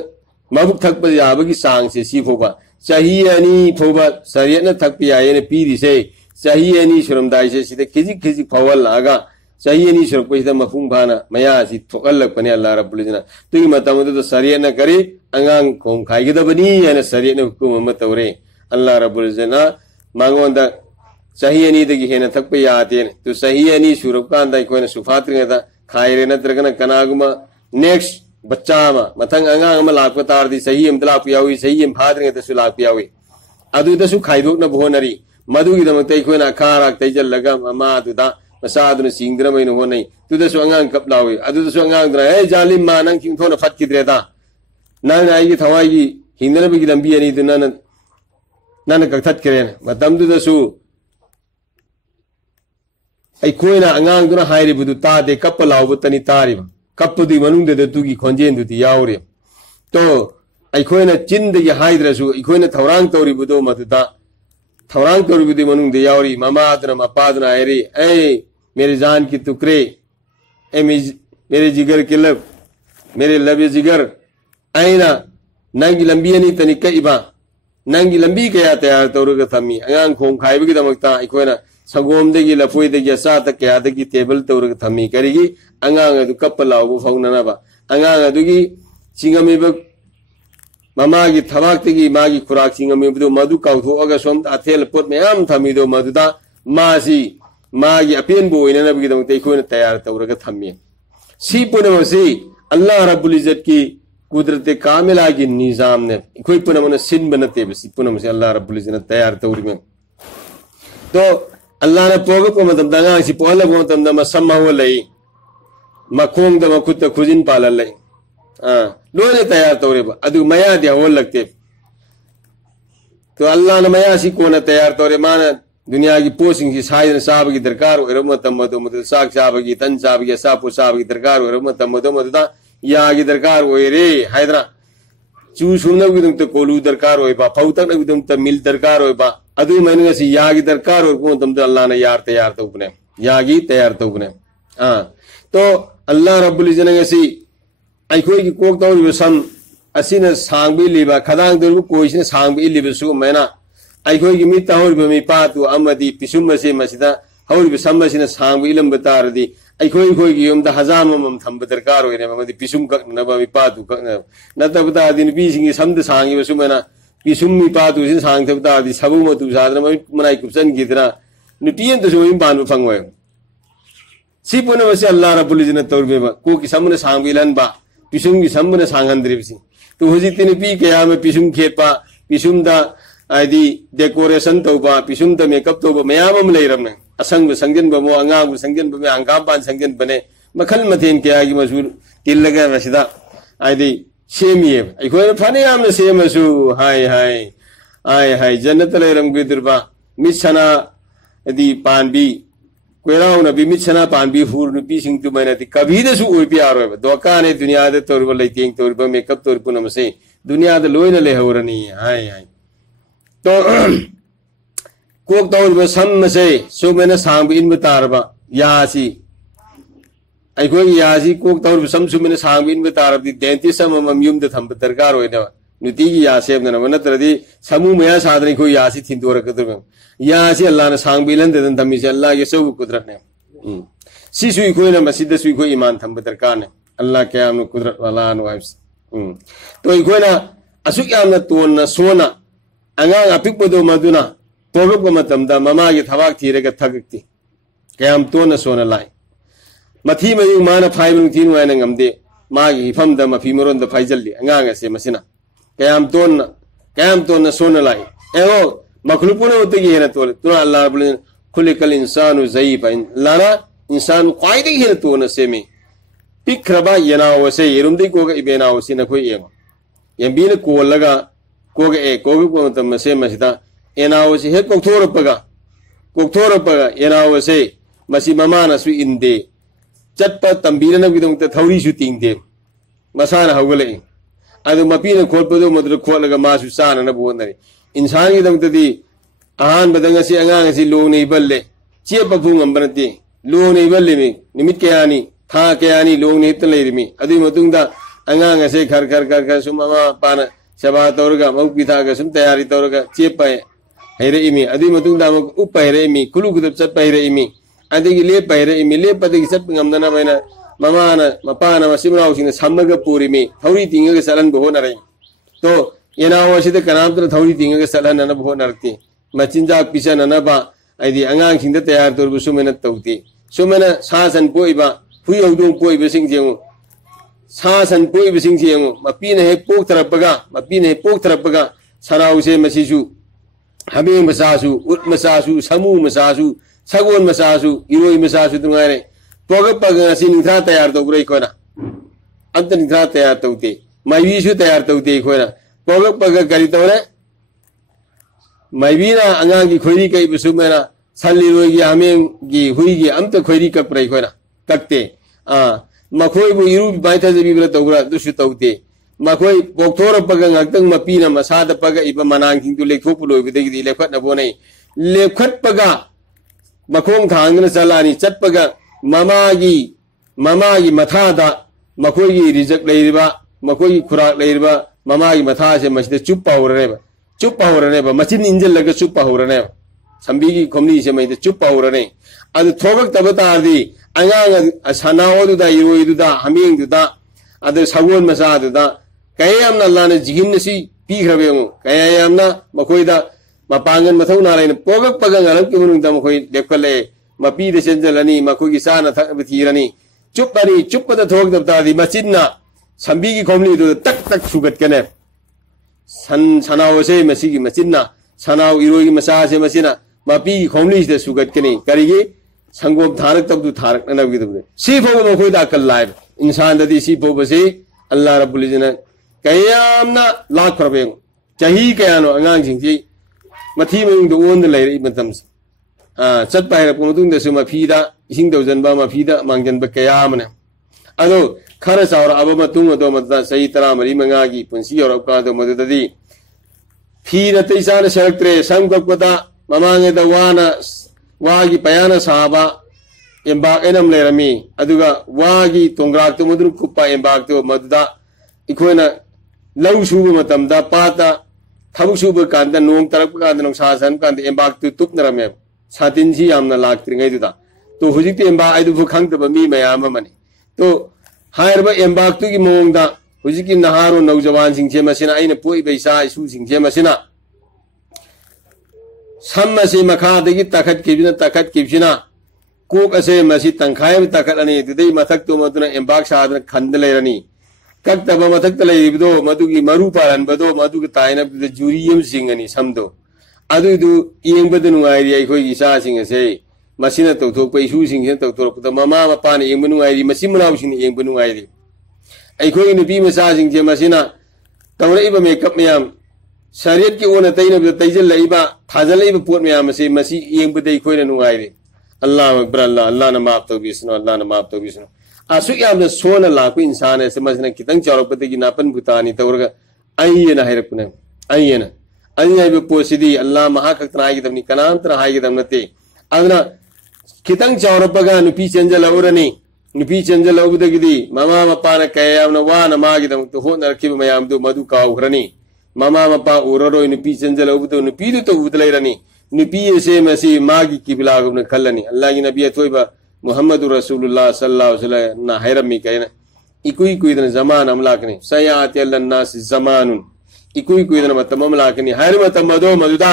मबुक थकप याबगी सांग से सी फोबा चाही अनी फोबा सरियत न थकप यायने पीरी से चाही अनी शुरमदाई से सीधे खिजी फवल लागा चाही अनी शुरक पे मफूम भाना मया सी थोकल लगपने अल्लाह रब्बुल इज्जत तो की मतम तो सरियत न करे अंगांग खोम खाइगदबनी याने सरियत न हुकुम म तौरे अल्लाह रब्बुल इज्जत मांगोंदा सही अनी दगी हेना थकप याते तो सही अनी सुरकांदा इकोना सुफात्रिंगदा खायरे नत्रगना कनागुमा नेक्स्ट बच्चा मथंग अंगांग म लाप तारदी सही अम लाप यावी सही अम फाद्रिंगदा सु लाप यावी अदुदसु खाइदोकना भोनरी मधुगी दमते इकोना खाराक तैजल्लगा ममा अदुदा मसादुना सिंगद्रमैन होनै तुदसु अंगांग कप लावी अदुदसु अंगांग द्रा ए जालिम मा नंग किंथोना फटकिद्रेदा नंग आइगी थवाईगी हिंदनबगी लंबी अनी दुना नन कथत करेन मतमदुदसु अखोइना अंगांगदुना हाइरिबुदु तादे कप लाउबतनी तारिबा कपदि मनुंगदे तुगी खोंजेंदुदि यावरे तो अखोइना चिंदगी हाइद्रसु अखोइना थौरांग तौरिबुदो मदुदा थौरांग तौरिबुदि मनुंगदे यावरी ममादना मपादना आइरे ए मेरे जान की टुकड़े ए मेरे जिगर के लब मेरे लब जिगर आइना नंगी लंबी अनी तनिका इबा नंगी लंबी कया तैयार तौरगा थमी अंगांग खोम खाइबगी दमक्ता अखोइना संगोमदगी लफोइदगी असाता कयादगी टेबल तौरगा थमी करिगी अंगांग अदु कप लाउबु फौननाबा अंगांग अदुगी सिंगमिब ममागी थबाक्तगी मागी खुराक सिंगमिबदु मधु काउथोअगा सोम अथेल पोत मयाम थमीदो मधुदा मासी मागी अपेन बोइना नबगी इखोन तैयार तौरगा थम्मी सी पुनमसी अल्लाह रब्बुल इज्जत की कुदरत कामिला की निजाम ने इखोई पुनमन सिन बनते बसी पुनमसी अल्लाह रब्बुल इज्जत ने तैयार तौरी तो अल्लाह ने पोगप मतम दंगा सी पोहलब मतम द मसम हो लई मखोंग द मखुत खुजिन पाल लई लोने तैयार तौरे अदु मया दिया हो लगते तो अल्लाह ने मया सी कोना तैयार तौरे मान दुनिया की पोसिंग की साइड साहब की दरकार हो मतम मतो मत साग साहब की तन साहब की सापु साहब की दरकार हो मतम मतो मत या की दरकार हो रे हैदरा चू सुन की कोलू दरकार हो फौ तक मिल दरकार हो अदु मैंने या की दरकार हो अल्लाह ने यार तैयार तौबने या की तैयार तौबने तो अल्लाह रब्बुल इज्जत ने अखोई की कोक तौर सम असिना सांग लीब खदांग दरु कोइसिना सांग लीब सु मैना अखोई की मित हौरिब मिपातु अमदी पिसुम से मसिदा हौरिब समसिना सांग इलम बतारदी अखोई खोई की युमदा हजाम मम थंब दरकार होइने ममदी पिसुम ककनब मिपातु ककनब नतबता दिन बीसिंगी समद सांगी बसु मैना पिसुम मिपातु सिन सांग थबता दी सबु मतु सादन मनाई कुसन गिदरा नुटियन तो सोइम बान फंगवे सी पुनमसे अल्लाह रब्बुल इज्जत तौरबे को की समन सांग इलन बा पिसुम की समन सांगंद्रिबसी तो हुजी तिन पी कया में पिसुम खेपा पिसुम दा आदि डेकोरेशन तौबा पिसुम दा मेकअप तौबा मयाम लेरमने असंग संजन बमो अंगांग संजन बमे अंगाम पान संजन बने मखल मथेन कया की मसूर तिल लगा मसिदा आदि सेमिए अखोय फने याम सेमसु हाय हाय आय हाय जन्नत लेरम गिदरबा मिसना आदि पानबी कोयराव नबी मिसना पानबी हुर नुपी सिंग तु मैना कभी दसु ओइपि आरोय दोका ने दुनिया दे तौरब लेतिंग तौरब मेकअप तौर पुनमसे दुनिया दे लोइन लेहौरनी हाय हाय तो कोक तौर सम से सो मैंने सांग इन बतारबा यासी अखोई यासी कोक तौर सम सु मैंने सांग इन बतारबी देंती सम मम युम दे थंब दरकार होइना नुती की यासेब न नतरदी समू मया साधन को यासी थिंदोर कदर यासी अल्लाह ने सांग बिलन दे थम्मी से अल्लाह ये सब कुदरत ने सी सुई कोई न मस्जिद सुई को ईमान थंब दरकार ने अल्लाह के आम कुदरत वाला नो वाइब्स तो इखोई ना असुक याम न तोन न सोना अंगांग अपिकपदो मदुना तोगप मतमदा ममा की थवाक थीरेगा थगक्ति कयाम तोन सोना लाई मथी मयु मान फाइबनु थीनु आयन ngамदे मागी हिफमदा मफी मरोन द फाइजल्ली अंगांग से मसिना कयाम तोन सोना लाई एगो मखलुकुन उतगी हेन तोले तो अल्लाह रब्बुल खुलिकल इंसानु ज़ईफा लाना इंसान क्वाइदे हेन तोन सेमी पिखरबा यनावसे यरुमदे कोगा इबेनावसे नखोय एगो यंबीन कोलगा कोगा ए कोगा को तम से मसिदा एनावसे हे कोक्थोरपगा एनावसे मसी ममाना सु इंदे चटपा तंबीरन विदंत थौरी सु तिंगदे मसाना हौगले अदु मपीन खोलपदो मदर खोलगा मासु साना न बोनरे इंसान की दंतदी आहान बदंग से अंगांग से लोग नहीं बल्ले चे पफु ngambनते लोग नहीं बल्ले में निमित के आनी था के आनी लोग नहीं तले रिमी अदु मतुंगदा अंगांग से खर सुममा पान सभा तौरगा मौ पिथागा सुम तैयारी तौरगा चे पाए हेरे इमी अदु मतुंगदा मक उप हेरे इमी कुलु कुदप चट पाइरे इमी अदगी ले पाइरे इमी ले पदगी चट ngамदना बैना ममाना मपाना मसिमराव सिंह सम्मग पूरिमी थौरी तिंगगे सलन बहो नरे तो येनावसिद कनामत्र थौरी तिंगगे सलन न बहो नरती मचिंजा पिसा ननबा आइदि अंगांग सिंह तैयार तौरबु सुमेन तौती सुमेन सासन पोइबा हुई हौदों पोइबे सिंह जेंगो सासन पोइबे सिंह जेंगो मपीन हे पोक थरपगा सनाउसे मसिसु हमें मसासु उत मसासु समू मसासु सगोन मसासु इरोई मसासु तुंगारे पोगपग असि निंथ्रा तैयार तौब्रै कोना अंत निंथ्रा तैयार तौते माइवीसु तैयार तौते कोना पोगपग करि तौरे माइवीना अंगांगी खोइरी कई बसुमेना सल्लिरोई की हमेंगी हुईगी अंत खोइरी कपरै कोना कक्ते मखोइबु इरु बाइथा जबिब्रा तौब्रा दुसु तौते मखोइ पोक्थोरपग ngaktang mapina masada paga iba manang thing tu lekthop loibedegi lekhat na bonai lekhat paga makong thangna chalani chatpaga ममागी मथादा मखोई रिजक लेरिबा मखोई खुराक लेरिबा ममागी मथा से मसिदे चुप पाउरनेबा मचिन इंजल लगा चुप पाउरने संबीगी खोमनी से मैदे चुप पाउरने अदु थोबक तबतारदी अंगांग सनाओदुदा इरोइदुदा हमिंगदुदा अदु सगोन मसादुदा कयamna लाने जिगिनसी पीखरबेमो कयamna मखोइदा मपांगन मथौ नारायण पोगक पगंग अलग के मनुंदा मखोइ लेखले मपी दे चेंजलनी मखोगी साना थीरनी चुप्पनी चुप्पद थोकदबतादी मचिन्ना संबी की खोमली दो तक तक सुगतकने सनाव से मसीगी मचिन्ना सनाव इरोगी मसा से मसिना मपी की खोमली से सुगतकनी करिगे संगोब धारक तब दु धारक नबगी सी फोब मखोदा कल लाइव इंसान ददी सी फोब से अल्लाह रब्बुल इज्जत कयामना लाख खरबे चाही कयानो अंगांग सिंजी मथी मंग दो ओन लेरे मतम चट पाइर पुमतुंग दसु मफीदा इसिंग दौजनबा मफीदा मांगजनबा कयामने अदो खर सावर अब मतुंग दो मत सही तरह मरी मंगागी पुंसी और का दो मदददी फीर तैसान सरक्त्रे संगकपदा ममांगे द वागी पयाना साबा एम्बाक एनम लेरमी अदुगा वागी तोंग्राक तो मदुर कुप्पा एम्बाक तो मददा इखोना लौ सुबु मतमदा पाता थबु सुबु कांदा नोंग तरक कांदा नोंग सासन कांदा एम्बाक तो तुपनरमे सातिन सी यामना लाक्त्रिङै दुदा तो हुजिक एम्बा आइदु खंगदब मी मयाम मने तो हायरबा एम्बाक तो की मोंगदा हुजिक नहारो नौजवान सिंचे मसिना आइना पोइ बैसा इसु सिंचे मसिना सम्मसी मखादगी तखत किबिना कोक असे मसी तंखाय में तखत अने दुदै मथक तो मदुना एम्बाक सादन खंद लेरनी कक्तब मथक लेरिबदो मदुगी मरु पारनबदो मदुगी तायनब जुरी यम सिंगनी समदो अदुदु येंबदु नुआइरि अखोई इसा सिंग असे मसिना तौथोक पैसु सिंग तौथोक ममा मपान येंबनु नुआइरि मसिमनाव सिंग येंबनु नुआइरि अखोई नुपी मसा सिंग जे मसिना तौरइबा मेकअप मयाम शरीर की ओन तैनब तैजल लइबा थाजल लइबा पोट मयाम से मसी येंबदे अखोइना नुआइरि अल्लाह अकबर अल्लाह न माफ तौबिसनो अल्लाह न माफ तौबिसनो आसु याम सोन लाको इंसान है समझना कितंग चौरपति की नापन भुतानी तौरगा अयना हैरपने अयना अयबे पोसिदी अल्लाह महाकतनाई दमनी कनांतर हाई दम नते अदना कितंग चौरपगा नुपी चंजल औरनी नुपी चंजल औबदगिदी ममा मपान कयाम न वा न मागी दम तो हो नरखिब मयाम दो मधु काउरनी ममा मपा उररो नुपी चंजल औबदो नुपी तो उदलैरनी नुपी से मसी मागी किबला गुन खल्लनी अल्लाह की नबी अथोइबा मुहम्मद रसूलुल्लाह सल्लल्लाहु अलैहि वसल्लम ना हैरमी कहना इकुई कुइदन जमान अमलाकनी सयाति अल्लन्नास जमानुन इकुई कुइदन मतम अमलाकनी हैर मतम मदो मदुदा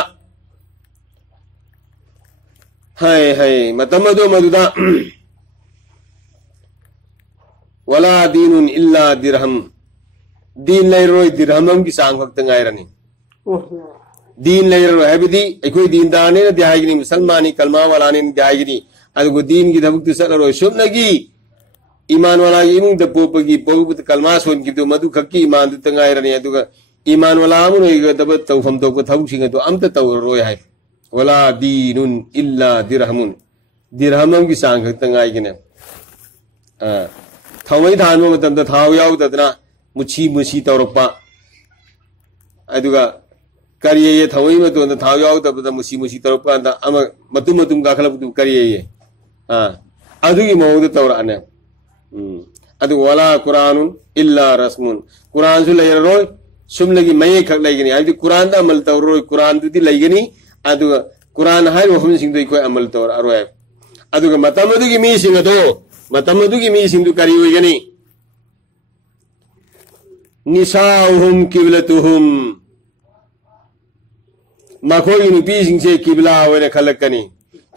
हाय मतम मदो मदुदा वला दीनुन इल्ला दिरहम दीन लैरोय दिरहमम की सांग वक्त गायरनी दीन लैरोय हैबिदी इकुई दीनदारने न दिहागिनी मुसलमानी कलमा वालाने न दिहागिनी अदुगु दीन की धबुक सलरोय सुमनगी ईमान वाला इमुंग द पोपगी पोबुत कलमा सोन की तो मधु खक्की ईमान दु तंगायरनी अदुगा ईमान वाला अमुनो इग दब तौफम तो थबुक सिंग तो अमत तौरोय है वला दीनुन इल्ला दिरहमुन दिरहमम की सांग तंगाय किने थवई धान मतम द थाव याव ददना मुछी तौरपा अदुगा करिये थवई में तो थाव याव तब मुछी तौरपा द अम मतुम मतुम गाखलप तु करिये अदुगी मौद तौराने अदु वाला कुरानुन इल्ला रस्मुन कुरान सु लेरोय सुमलगी मये खक लेगनी आदि कुरान दा अमल तौरोय कुरान दुदी लेगनी अदु कुरान हाय वहम सिंग दो कोई अमल तौर अरोय अदु मतमदुगी मी सिंग दो मतमदुगी मी सिंग दु करी होयगनी निसाउहुम किबलतुहुम मखोई नुपी सिंग से किबला होने खलकनी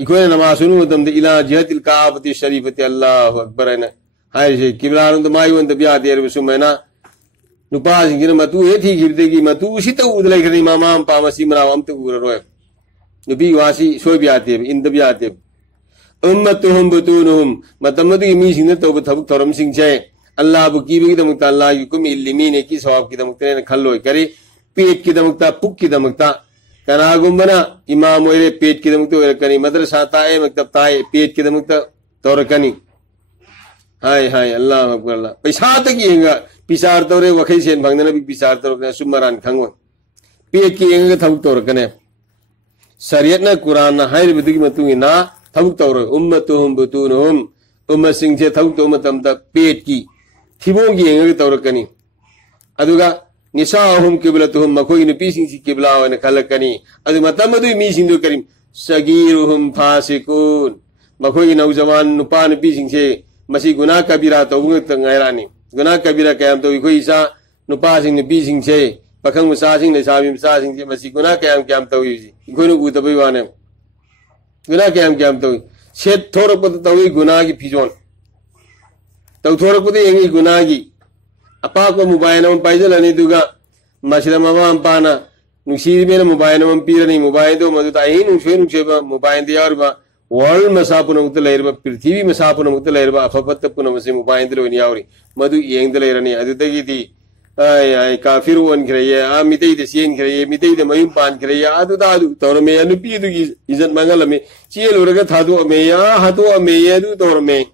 इकोने नमाज सुनु दम दे इला जिहतिल काबती शरीफती अल्लाहु अकबर ने हाय से किबला नु माई वन दबिया देर सुमेना नुपा सिंगिन मतु हे थी गिरदेगी मतु उसी तो उदले खनी मामा पामसी मनाव हम तो उररोय नुपी वासी सोय बियाते इन दबियाते उम्मतुहुम बुतुनुहुम मतमदि मी सिंग तो थबुक थरम सिंग छे अल्लाह बु कीबी दमुक अल्लाह युकुम इल्लिमी ने की सवाब की दमुक ने खल्लोय करे पेट की दमुक पुक की दमुक कनागुम्बना इमाम ओरे पेट की दमुक ओरकनी मदरसा ताए मक्तब ताए पेट की दमुक तौरकनी हाय अल्लाह अकबर अल्लाह पैसा तक येंगा पिसार तौरे वखै सेन भंगना भी पिसार तौरकने सुमरान खंगो पेट की येंगा थबुक तौरकने शरीयत ना कुरान ना हाय बिदुगी मतुंगी ना थबुक तौरो उम्मतुहुम बुतुनुहुम उम्मत सिंह से थबुक तो मतम द पेट की थिबोंगी येंगा तौरकनी अदुगा निसाहुम किबलतुहुम मखोई नुपी सिंह सी किबला वन खलकनी अदु मतमदु मी सिंह दु करीम सगीरुहुम फासिकून मखोई नौजवान नुपा नुपी सिंह से मसी गुनाह कबीरा तौंग तंगायरानी गुनाह कबीरा कयाम तो इखोई सा नुपा सिंह नुपी सिंह से पखंग मुसा सिंह ने साबी मुसा सिंह से मसी गुनाह कयाम तो इखोई नु उतबई वाने गुनाह कयाम तो सेट थोरकपद तवी गुनागी फिजोन तौथोरकपद येंगी गुनागी अपाक मोबाइल नम पाइजलनी दुगा मसिदा ममा अम्पाना नुसीबेन मोबाइल नम पीरनी मोबाइल दो मदु ताई नुसेबा मोबाइल दे यारबा world मसापुनमुक्त लेरबा Prithvi मसापुनमुक्त लेरबा अफपत्त पुनमसे mobile they लोनि यावरी मदु Young they लेरनी अदुदगिदी ay kafir won kreye a mitei de sien kreye mitei de mayum pan kreye adu da adu tor me anu pi du gi izat mangal me chiel uraga thadu me ya hatu me yedu tor me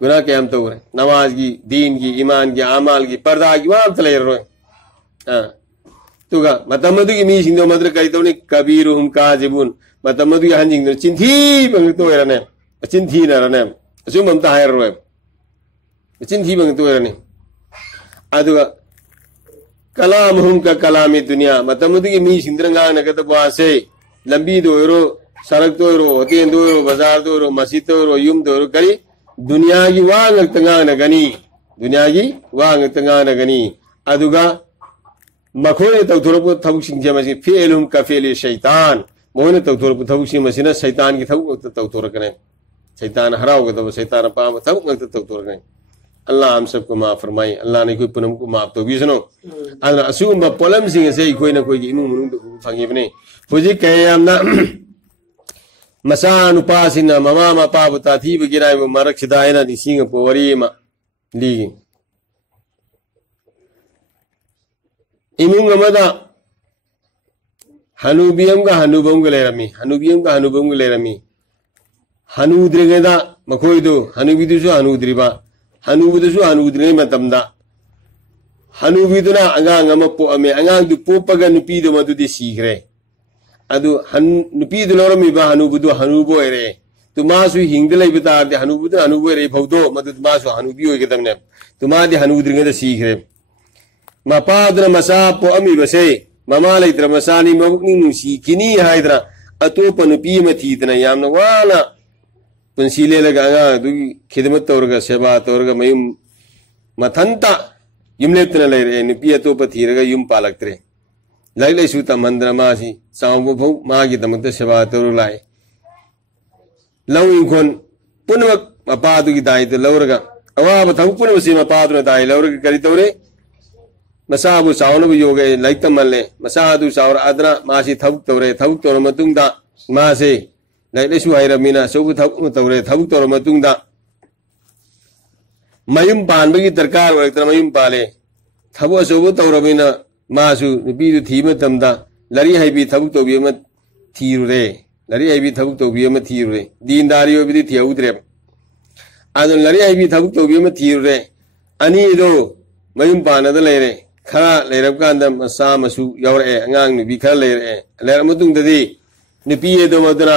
guna ke am tawre namaz gi deen gi iman gi amal gi parda gi wa tale ro ha tuga matamadu gi mi sindo madra kai tawni kabiruhum kazibun matamadu gi hanjing no chinthi bang to era ne chinthi na ra ne asum am ta hai ro chinthi bang to era ne aduga kalamuhum ka kalami dunia matamudigi mi sindrangana nagata base lambi doiro sarak doiro hotel doiro bazar doiro masjid doiro yum doiro kari dunia gi wang tanga nagani aduga makhone tawthoropu thabuk singje masi fi'lum ka fi'li shaytan mohone tawthoropu thabuk sing masina shaytan gi thabuk tawthorakane shaytan haraw ga shaytan pa thabuk tawthorakane Allah हम सबको माफ फरमाए अल्लाह ने कोई पुनम को माफ तो भी सुनो अगर असुम प्रॉब्लम सिंह से कोई ना कोई इमु मुनु फंगे बने फुजी कहे हमना मसान उपासिना ममा मपा बता थी बगिराय वो मरक सिदाय ना दिसिंग पोवरी मा लीगी इमु गमदा हनुबियम का हनुबम को ले रमी हनुद्रिगदा मखोई दो हनुबिदुसु हनुद्रिबा हनुबुदुसु हनुद्रिने मतमदा हनुबिदुना अंगांग अमा पोअमे अंगांग दु पोपगा नुपीदु मदुदि सीग्रे अदु नुपीदु लौरमिबा हनुबुदु हनुबो एरे तुमासु हिंगद लैब तारदे हनुबुदु हनुबो एरे फौदो मदु तुमासु हनुबि ओइगदमने तुमादि हनुद्रिगदा सीग्रे मपादुना मसा पोअमिबसे ममा लैत्र मसानि मबुकनि नुसी किनी हाइद्रा अतोप नुपी मथीदना यामना वाला पुंसीले लगा दुगी खिदमत तौरगा सेवा तौरगा मयुम मथंता युमलेतना लेरे नुपी अतोप थीरगा युम पालक्त्रे लाइक लैसु तमंद्र मासी सावबो भौ मागी दमत सेवा तौर लाए लौ इंखोन पुनमक मपादुगी दायित लौरगा अवाब थौ पुनमसी मपादुना दाय लौरगा करि तौरे मसाबु सावनबु योगे लाइतमल्ले मसादु सावर आदरा मासी थबुक तौर मतुंगदा मासे लाइलेसु हाइरमीना सबु थबुक तौरे थबुक तौर मतुंगदा मयुम पानबगी दरकार ओरक्तर मयुम पाले थबु सबु तौरमीना मासु नुपीदु थीम तमदा लरी हाइबी थबुक तौबियम थीरुरे दीनदारी ओबिदि थियउद्रे आदन लरी हाइबी थबुक तौबियम थीरुरे अनि दो मयुम पानदा लेरे खरा लेरब कांदा मसा मसु यौरे अंगांग नुपी खरा लेरे लेर मतुंगददी नुपी एदो मदना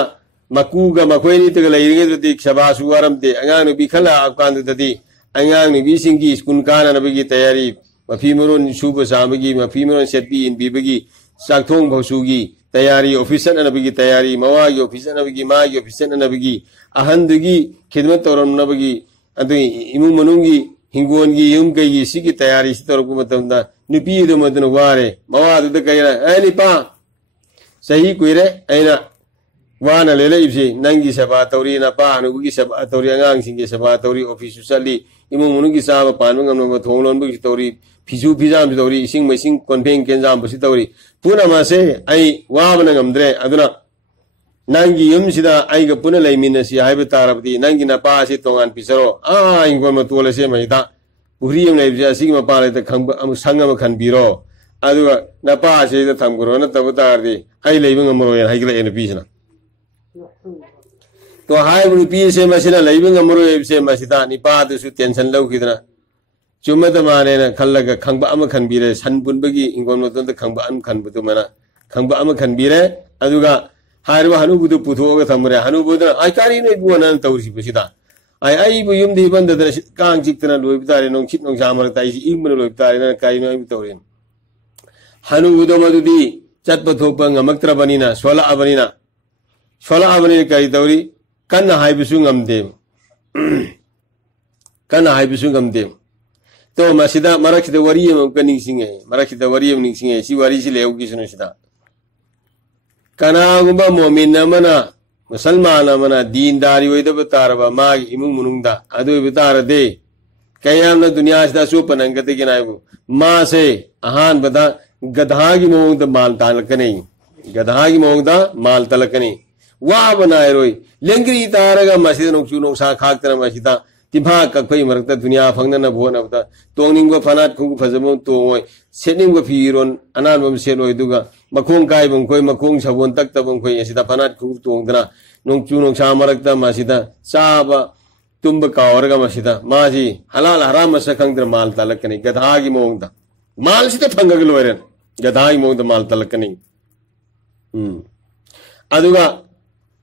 मकुगा मखोइनी तग लेरिगेददी सबासु वरमते अंगांग नुपी खला कांदददी अंगांग नुपी सिंगी स्कूल काननबगी तयारी मफी मरोन सुब सामगी मफी मरोन सेटपी इनबीबगी साखथोंग भौसुगी तयारी ऑफिसर नबगी तयारी मवागी ऑफिसर नबगी मागी ऑफिसर नबगी अहंदगी खिदमत तौरमनबगी अदु इमु मनुंगी हिंगोनगी युम कई सिगी तयारी तौरकु मतमदा नुपीदो मदन वारे मवादुद कइरा ए निपा सही कुइरे ऐना वाना लेले इबसे नंगी सेवा तौरी ना पा अनुगी सेवा तौरी अंगांग सिंगे सेवा तौरी ऑफिस चली इमु मनुगी साबा पानम ngam थोंगलोन बगी तौरी फिजु फिजाम तौरी इसिंग मैसिंग कॉन्फेंग केंजाम बसी तौरी पुना मासे आई वाबना ngамद्रे अदुना नंगी युमसिदा आइगा पुना लैमिनसी हाइबे तारबदी नंगी ना पा से तोंगान पिसरो आ इंगोन मतोलसे मैदा बुरी यम लैबजे असिग मपा लैता खंग संगम खनबिरो अदुगा ना पा से द थंगरो न तब तारदी आई लैबे ngमरो या हाइगला एन पिसना तो हाई रुपी से मसिना लैबे ngमरो एबसे मसिदा निपा दुसु टेंशन लौखिदना चुमद माने न खल्लगा खंगबा अम खनबिरे सनपुनबगी इंगोन मतोंद खंगबा अम खनबदु मना खंगबा अम खनबिरे अदुगा हारवा हनुबुदु पुथोगा थमरे हनुबुदना आई कारी नै बुना तौसी बसिदा आई बु युमदि बंददना कांग चिक्तना लोइबतारे नों खित नों जामर ताइसि इमन लोइबतारे न काई नो तौरेन हनुबुदो मदुदी चतप थोप ngमक्त्रबनिना सोला अबनिना काई तौरी कन्ना हाइबसु ngamde तो मसिदा मरखिदा वरी म कनिसिंगे मरखिदा वरी म निसिंगे सि वरी सि लेउ किसनो सिदा कनागुबा मोमिन मना मुसलमान मना दीनदारी वैदब तारबा मागी इमुंग मुनुंगदा अदु बितारदे कयामना दुनिया सिदा सुपनंगते गिनायबु मा से अहान बदा गधागी मोंगदा माल तालकने गधागी मोंगदा माल तलकने वा बनायरोय लेंगरी तारगा मसिद नोंचु नोंसा खाक्तरा मसिदा तिफा कखै मरकता दुनिया फंगना बोनबदा तोंगनिंगो फनात खुंग फजमो तोंगोय सेनिंगो फिरोन अनानबम सेलोय दुगा मखोंग कायबम खोय मखोंग सबोन तक्तबम खोय असिदा फनात खुंग तोंगदना नोंचु नोंसा मरकता मसिदा चाबा तुम्ब कावरगा मसिदा माजी हलाल हराम मसखंगद्र माल तलकनी गधागी मोंगदा माल सिदा फंगग लोयरन गधागी मोंगदा माल तलकनी अदुगा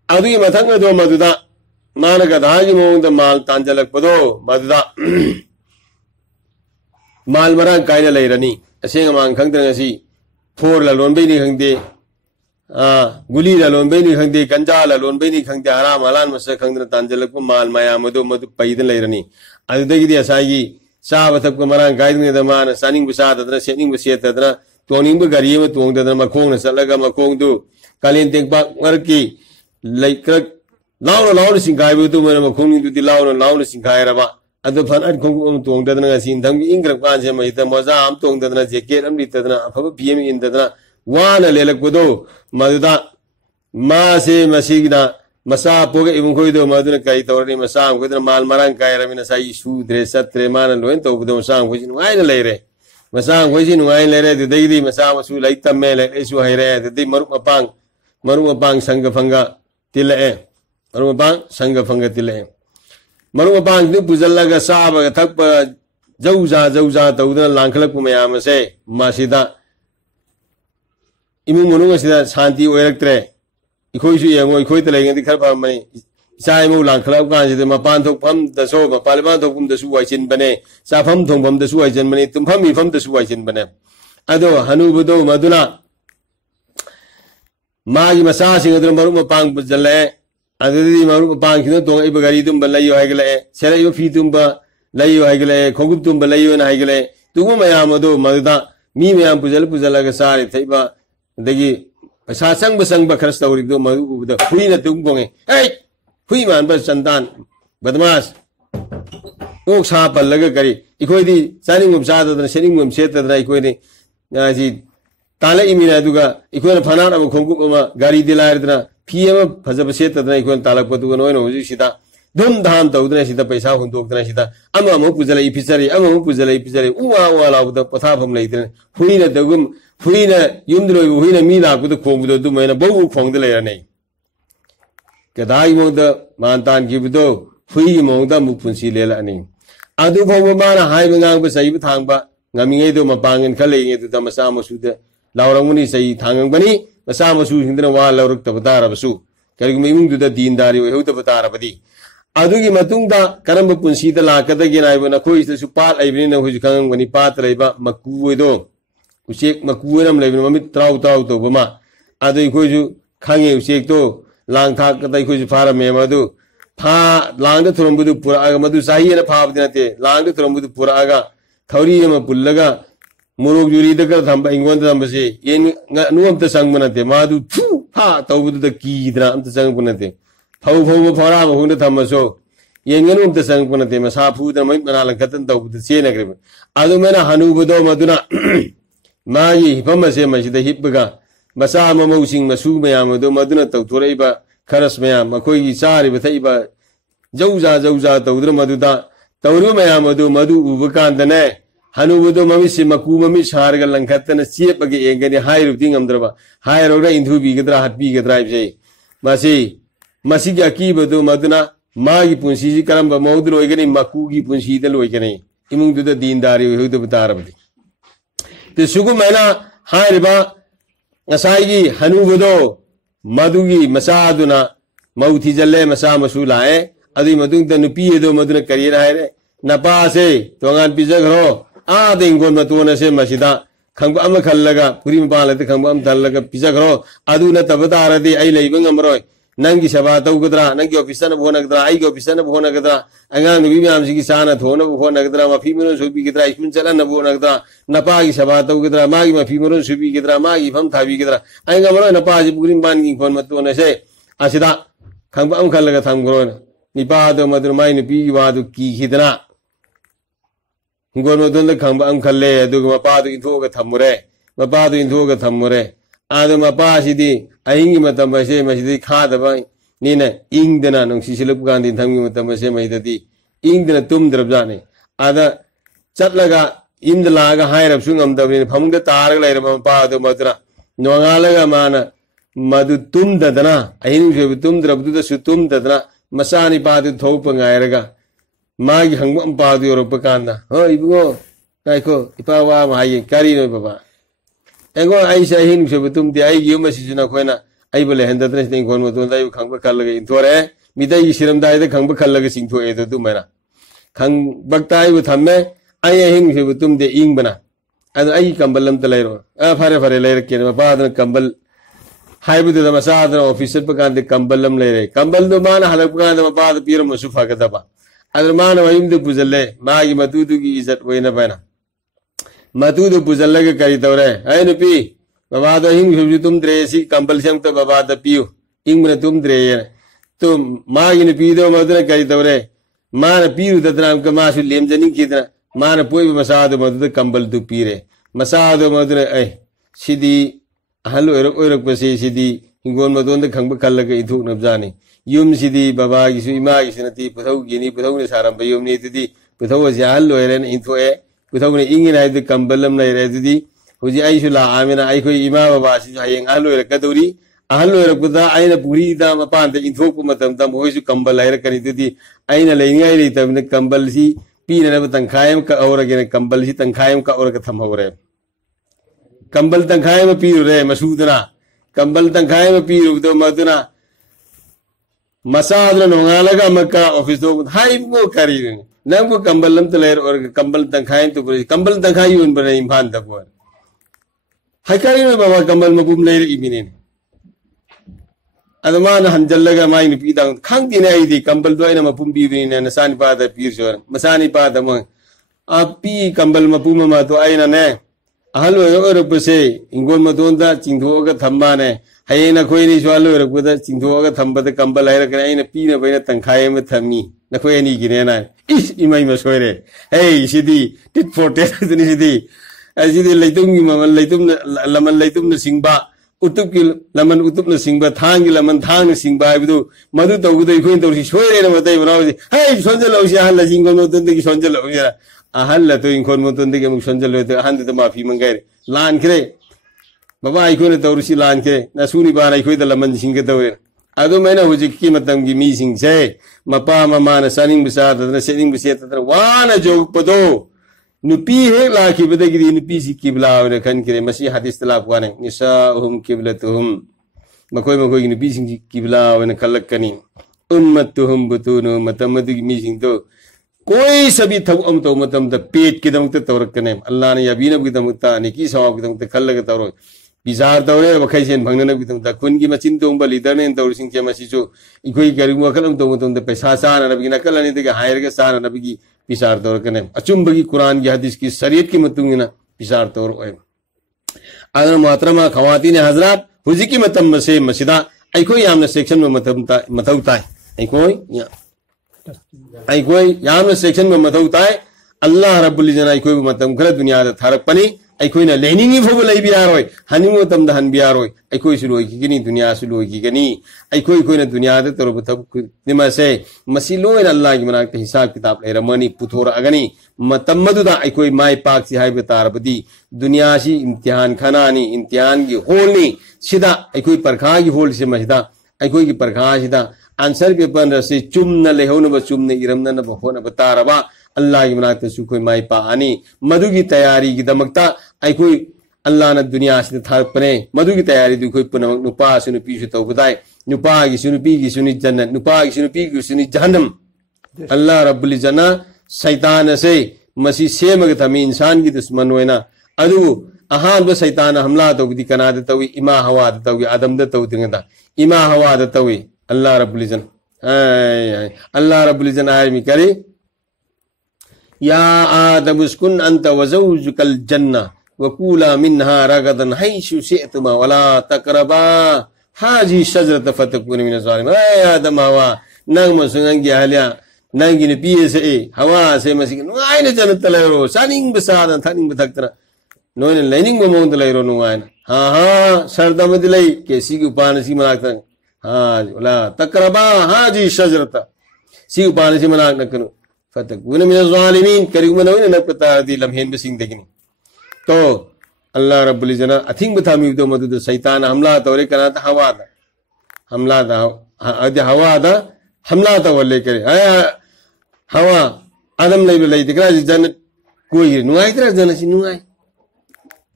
अदुगी मथंग दो मदुदा मान गधागी मोंगदा माल तांजलकपदो मदुदा माल मरांग कायना लैरनी असेंग मांग खंगद्रंगसी फोर ला लोनबैनी खंगदे गुली ला लोनबैनी खंगदे गंजा ला लोनबैनी खंगदे हराम हलाल मस खंगद्र तांजलकप माल माया मदु मदु पैदन लैरनी अदुदगिदि असागी चाबा थपक मरांग कायदंगदा मान सानिंग बिसादद्र सेनिंग बिसेतद्र तोनिंग गाड़ी म तोंगदद्र मखोंगना चलगा मखोंगदु कालिन तेंगपा मरकी लैक्रक लाउन लाउन सिंगायबुदु मन मखोंगनिदुदि लाउन सिंगायरबा अदु फनात खोंगुम तोंगदद्र सिन धंगी इंग्रक पांसे मइता मजा आम तोंगदद्र जैकेट अम लितद्र अफब पीएम इंदद्र वाना लेलकबदो मदुदा मासे मसिगना मसा पोगे इबुखोइदो मदुना काई तौरनी मसा खोइदना माल मरांग कायरमिना साई सुद्रे सत्रे माना लोइन तौबदो मसा खोइसिन वाइना लेरे मसा खोइसिन वाइन लेरे दुदैदी मसा मसु लैतमे ले एसु हैरे दुदै मरुप मपांग संग फंगा तिलए मरुप मपांग संग फंगा तिलए मरुप मपांग दु पुजल्लगा साबा थप जौजा तौदना लांखलक मयाम से मासिदा इमुंग मनुंग सिदा शांति ओइरक्त्रे इखोइसु येंगो इखोइत लेंगदि खर फामनि इसाय मौ लांखलाब कांसिदे मपान थोकफम दसो मपालमा थोकफम दसु वाइचिन बने साफम थोंफम दसु वाइचिन बने तुम्फम मिफम दसु वाइचिन बने अदो हनुबदो मदुना मागी मसा सिंगद्र मरुम पांग बुजले अदुदि मरुम पांग खिनो तोंग इब गाड़ी तुम बलैयो हाइगले सेरैयो फी तुम लैयो हाइगले खोगुप तुम बलैयो ना हाइगले तुगु मयाम अदो मदुदा मी मयाम पुजलगा सारे थैबा दगी पैसा संग खरस तौरिदो मदु उबदा हुइना तुम बोंगे ए हुइ मान बस संतान बदमाश ओक सा पल्लगा करी इखोइदी चानिंगम साददना सेनिंगम सेतदना इखोइदी जी ताले इमिना दुगा इखोइना फनार अब खोंगुप अमा गाड़ी दिलायदना फी अमा फजब सेतदना इखोइना तालक पतुगा नोइनो हुजि सिदा धुम धाम तौदना सिदा पैसा हुंदोकदना सिदा अमा मो पुजले इफिसरी अमा मो पुजले इफिसरी उवा लाउदा पथाफम लैदना हुइना दगुम हुइना युमद्रो हुइना मी लाकुदो खोंगदो दुमैना बौ खोंगद लेरनै गदाई मोदा मानतान गिबदो हुइ मोदा मुपुंसी लेलानी अदु फौबा माना हाइबा ngang सैब थांबा ngamingeido mapangen khaleenge du masa masu de lauranguni sei thangangbani masa masu hindra wa lauruk tabadara basu karigum imung du da dindari oi hoda batara badi adugi matungda karamba punsi da lakada ginaiba na khoi su pat aibini na huju khangangani pat laiba makuido usek makuiram laibini mamit trau to bama adui khoju khange usek to lang thak kadai khoju fara me madu pha lang da thurumbudu pura aga madu sahi na pha badinate lang da thurumbudu pura aga थौरी पुल्लगा मुरुग जुरीद थम्ब इंगोन थम्बसे नुम संग नते मादु थू फा तौबदुद कीद्रा अमत संग नते फौ फौरा महुंद थम्बसो येंगनु अमत संग नते मसा फूद मै मना लंखतन तौबद सेनग्रे अदु मेना हनुबदो मदुना मागी हिफमसे मसिद हिपगा मसा ममौसिंग मसु मयामदो मदुना तौथोरैबा खरस मयाम मखोई चारिबा थैबा जौजा तौद्र मदुदा तौरु मयामदो मदु उबकांदने हनुबदो ममिसि मकु ममि सारगा लंखतन चेपगे एंगनि हाइरुदि ngमद्रबा हाइरोगा इंधु बिगद्रा हटबि गद्रा इबसे मसि मसिगि अकीबदो मदुना मागी पुंसी जि करंबा मौदुर ओइगनि मकुगी पुंसी द लोइगनि इमुंगदुद दीनदारी होदु बतारबदि ते सुगु मैना हाइरबा ngसाइगी हनुबदो मदुगी मसादुना मौथि जल्ले मसा मसुलाए अदि मदुंग द नुपी एदो मदुना करियर हाइरे नपा से तोंगान पिजगरो आदे इंगोन मतोन से मसिदा खंग अम खल्लगा पुरी मपालते खंग अम तल्लगा पिजगरो अदु न तबतारदि आई लैब ngमरोय नंगी सभा तौगद्रा नंगी ऑफिसर न भोनगद्रा आई गो ऑफिसर न भोनगद्रा अंगांग नुबी म्याम सिगी साना थोन भोनगद्रा मफी मनो सुबी गद्रा स्कूल चलन न भोनगद्रा नपा की सभा तौगद्रा मागी मफी मनो सुबी गद्रा मागी फम थाबी गद्रा आई ngमरोय नपा जि पुरी मान की फोन मतोन से असिदा खंबा खल थमग्रो निपाद माई नुपी वाद कीदना हिंगोल मदों खंबा खले मपाद इंथोग थमुरे मपाद इंथोग थमुरे आद मपासीदी अहिंगी मतम से मसीदी खादब नीना इंगदना नुंसीसिलप गांधी थमगी मतम से महीददी इंगदना तुमद्रबजाने आदा चटलगा इंद लागा हायरबसु ngамदबनि फमुंग तारग लेरम मपाद मदरा नोंगालगा माना मधु तुमददना अहिंग से तुमद्रबदुदसु तुमददना मसानी पाद थोप गायरगा मागी हंगम पाद योरप कांदा हो इबुगो काइको इपावा माई करी नो बाबा एगो आइसा हिंग से तुमदि आई युम सिजना खोना आई बले हंदतने सिंग कोन मतो दाई खंग खलगा इंथोरे मिदई सिरमदाई दे खंग खलगा सिंथो ए दु मेरा खंग बक्ताई बु थम्मे आई हिंग से तुमदे इंग बना अद आई कंबलम त लेरो फरे फरे लेर के बाद कंबल हाइबुद मसाद ऑफिसर पकांदे कंबलम लेरे कंबल दो मान हलक पकांदे बाद पीर मसु फगदबा अदर मान वहिमदे पुजले मागी मतुदुगी इज्जत वइना बना मतुदु पुजलगे करी तवरे ऐ नुपी बाबाद हिंग से तुमद्रे सी कंबल से त बाबाद पियु इंग मन तुमद्रे तो मागी नुपी दो मदर करी तवरे मान पीरु दतनाम का मासु लेमजनी किदना मान पोई मसाद मदद कंबल दु पीरे मसाद मदर ऐ सिदी हल ओरपसे सिदी हिंगोल मदों खंब खलग इथुक नबजानी युम सिदी बाबा की इमा की नती पुथौ गिनी पुथौ ने सारम युमनी तुदी पुथौ से हल ओरन इंथोए पुथौ ने इंगिन हाइद कंबलम लेरे तुदी हुजी आइसु ला आमेना आइखो इमा बाबा सि हयेंग हल ओरकदौरी अहल ओरकदा आइना पुरी दा मपान ते इंथोक मतम तम होइसु कंबल लेर कनी तुदी आइना लेंगाई रे तमने कंबल सी पीनब तंखायम का औरगे कंबल सी तंखायम का औरग थमहौरे कंबल तंखाय में पीरुरे मसूदना कंबल तंखाय में पीरुदो मदना मसादना नोंगालगा मक्का ऑफिस दो हाइबो करी नंगो कंबलम त लेर और कंबल तंखाय तो कंबल तंखाय यून बने इम्फान तक वर हाइकारी में बाबा कंबल मपुम लेर इबिने अदमान हंजलगा माई नि पीदा खंगति ने आइदी कंबल दो इना मपुम बिबिने नसानी पाद पीर जोर मसानी पाद म अपी कंबल मपुम मा तो आइना ने अहल ओरपसे इंगोल मदोंदा चिंथोगा थम्बाने हयेना खोइनी स्वाल ओरपदा चिंथोगा थम्बद कंबल हायरकने आइना पीना बैना तंखाय में थम्मी नखोय नि गिनेना इस इमाई मसोरे हे सिदी टिट फॉर टेट दुनी सिदी अजिदी लैतुम की ममल लैतुम लमन लैतुम न सिंगबा उतुप की लमन उतुप न सिंगबा थांग की लमन थांग न सिंगबा हाइबदु मदु तौगुदो इखोइन तौसी सोरे न मतै बनावसी हे सोंजलौसी हल जिंगोल मदोंदा की सोंजलौसी अहल तो इंखोन मतुंदे के मुखसंजल तो अहन तो माफी मंगाई लान करे बाबा आइखो ने तौरसी लान करे नसूनी बान आइखो द लमन सिंगे तौरे अदो मैंने हुजिक की मतम की मी सिंग से मपा ममा न सनिंग बिसा तदन सेनिंग बिसे तदन वाना जो पदो नुपी है लाखी बदे की नुपी सी किबला ने खन करे मसी हदीस तलाब वाने निसाहुम किबलतुहुम मकोय मकोय की नुपी सिंग किबला ने खलक कनी उम्मतुहुम बुतुनु मतम मदि मी सिंग तो कोई सभी थम तो मतम द पेट की दमते तौरकने अल्लाह ने यबीनब की दमता निकी सवाब की दमते खलग तौरो बिजार तौरे वखैसेन भंगनन की दमता खुन की मचिन तो लीडर ने तौरसिंग के मसिजो इकोई करिम वखलम तो मतम द पैसा सान नबी न कलनी दे हायर के सान नबी की बिजार तौरकने अचुंब की कुरान की हदीस की शरीयत की मतुंगिना बिजार तौर ओय अगर मोहतरमा खवातीन हजरात हुजी की मतम से मसिदा आइकोई यामना सेक्शन में मतमता मतौता आइकोई अखोई यामना सेक्शन में मथौताय अल्लाह रब्बुल इज्जत अखोई मतम खर दुनिया दा थारकपनी अखोइना लेनिंगी फोब लैबियारोय हनिंग मतम दा हनबियारोय अखोई सु लोई की दुनिया सु लोई की गनी अखोई कोइना दुनिया दा तरब तब निमसे मसी लोइन अल्लाह की मनाक हिसाब किताब लेरमनी पुथोर अगनी मतम मदुदा अखोई माय पाक सी हाइबे तारबदी दुनिया सी इम्तिहान खानानी इम्तिहान की होलनी सिदा अखोई परखा की होल से मसिदा अखोई की परखा सिदा आंसर पेपर से चुमना लेहोनब चुमने इरमनब होनब तारबा अल्लाह की मनाते सुखोई माई पानी मधु की तैयारी की दमकता अखोई अल्लाह ने दुनिया से थारपने मधु की तैयारी दुखोई पुनमक नुपा से नुपी से तौबदाय नुपा की सुनुपी की सुनि जन्नत नुपा की सुनुपी की सुनि जहन्नम अल्लाह रब्बुल इज्जत शैतान से मसी सेमग थमी इंसान की दुश्मन होना अदु अहान शैतान हमला तौदी कनाद तौई इमा हवा तौगी आदम तौदिंगदा इमा हवा तौई अल्लाह रब्बुल इज्जत आय मी करे या आदम उस्कुन अंत व ज़ौजुकल जन्नह व कूला मिन्हा रगदन हैसु शि'तुमा वला तक़रबा हाजी शजरत फतकुन मिन ज़ालिम आदम हवा नंग मसुंग गहलिया नंग गिन पिए से हवा से मसी नुआइना जन्नत लेरो सानिंग बसादन थानिंग बथक्तरा नोइन लेनिंग मोंद लेरो नुआइना हा सरदमदि लै केसी की उपान सी मनाक्ता हा ला तकरबा हाजी शजरत सी उपान सी मनाक नकनु फतकुन मिन ज़ालिमीन करिगुम नोइन नकता दी लमहेन बसिंग देखिनी तो अल्लाह रब्बुल इज़्ज़त अथिंग बथामी तो मदुद शैतान हमला तोरे कना था हवा दा हमला दा अद हवा दा हमला ता वले करे हवा आदम ले दिकरा जन्नत कोई नुआई तरा जन्नत सी नुआई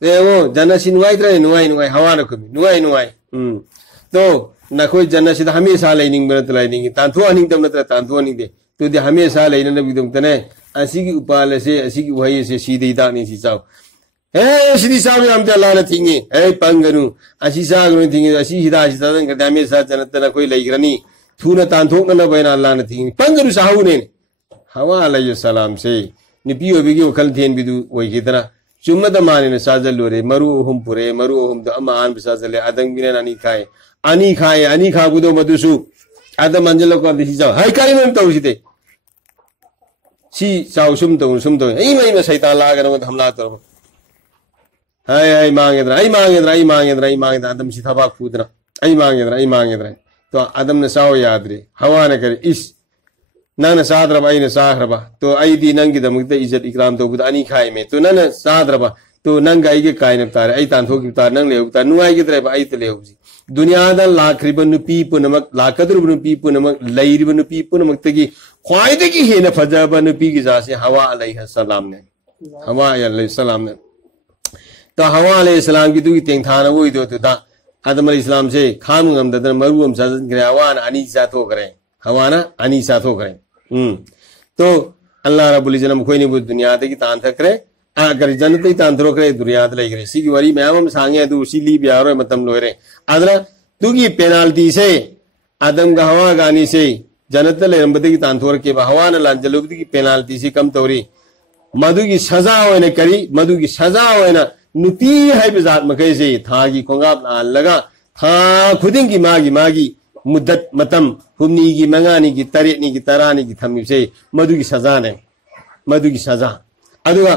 ते वो जन्नत सी नुआई तरा नुआई हवा न कभी नुआई तो न कोई जन्नत सी हमेशा लेनिंग बरत लेनिंग तांथो अनिंग तम नत्र तांथो अनिंग दे तो दे हमेशा लेना नबी तुम तने असी की उपाल से असी की वही से सीधे दा नहीं सी चाव श्री साहब हम ते अल्लाह ने थिंगे पंगनु असी सागनु थिंगे असी हिदा असी तदन करते हमेशा जन्नत न कोई लेगरनी थूना तांथो न बयना अल्लाह ने थिंगे पंगनु साहू ने हवा अलैहि सलाम से निपी ओबिगी वखल थेन बिदु वही कितना चुम्मत माने ने साजल लोरे मरु हम पुरे मरु हम तो अम्मा आन बिसाजले आदम बिने अनी खा गुदो मधुसु आदम अंजल को दिसी जाओ हाय काई में तो उसी सी चाव सुम तो ए में शैतान लागे न हमला तो हाय मांगेद्रा आदम सी थबा फूदना आई मांगेद्रा तो आदम ने साव याद रे हवा ने करे इस नन साद्रबा इन साहरबा तो आई दी नंगी दमकते इज्जत इकराम तो बुद अनी खाए में तो नन साद्रबा तो नंग आई के कायन तारे आई तांथो की तार नंग ले उतार नुआई के तरह आई तले होजी दुनिया दा लाखरिब नुपी पुनमक लाकदुर नुपी पुनमक लैरिब नुपी पुनमक तगी ख्वाइदे की हेन फजब नुपी की जासे हवा अलैहि सलाम ने तो हवा अलैहि सलाम की दुगी तेंथाना वो इदो तो दा आदम अलैहि सलाम से खाम गम ददन मरुम सजन करे हवा अनी साथो करे हवा ना अनी साथो करे तो अल्लाह रब्बुल इज़्ज़त कोई नहीं दुनिया की तान तक करे अगर जन्नत ही तांत्रो करे दुनिया ले करे सी की वरी मैम सांगे तू सीली बियारो मतम लोरे अदरा तू की पेनाल्टी से आदम का हवा गानी से जन्नत ले रंबते की तांथोर के हवा न लांजलुक की पेनाल्टी से कम तोरी मधु की सजा होने करी मधु की सजा होना नुपी है बिजात मकई से था की खोंगाप लगा था खुदिंग की मागी मुद्दत मतम हुमनी की मंगानी की तरेनी की तरानी की थमी से मधु की सजा ने मधु की सजा अदुगा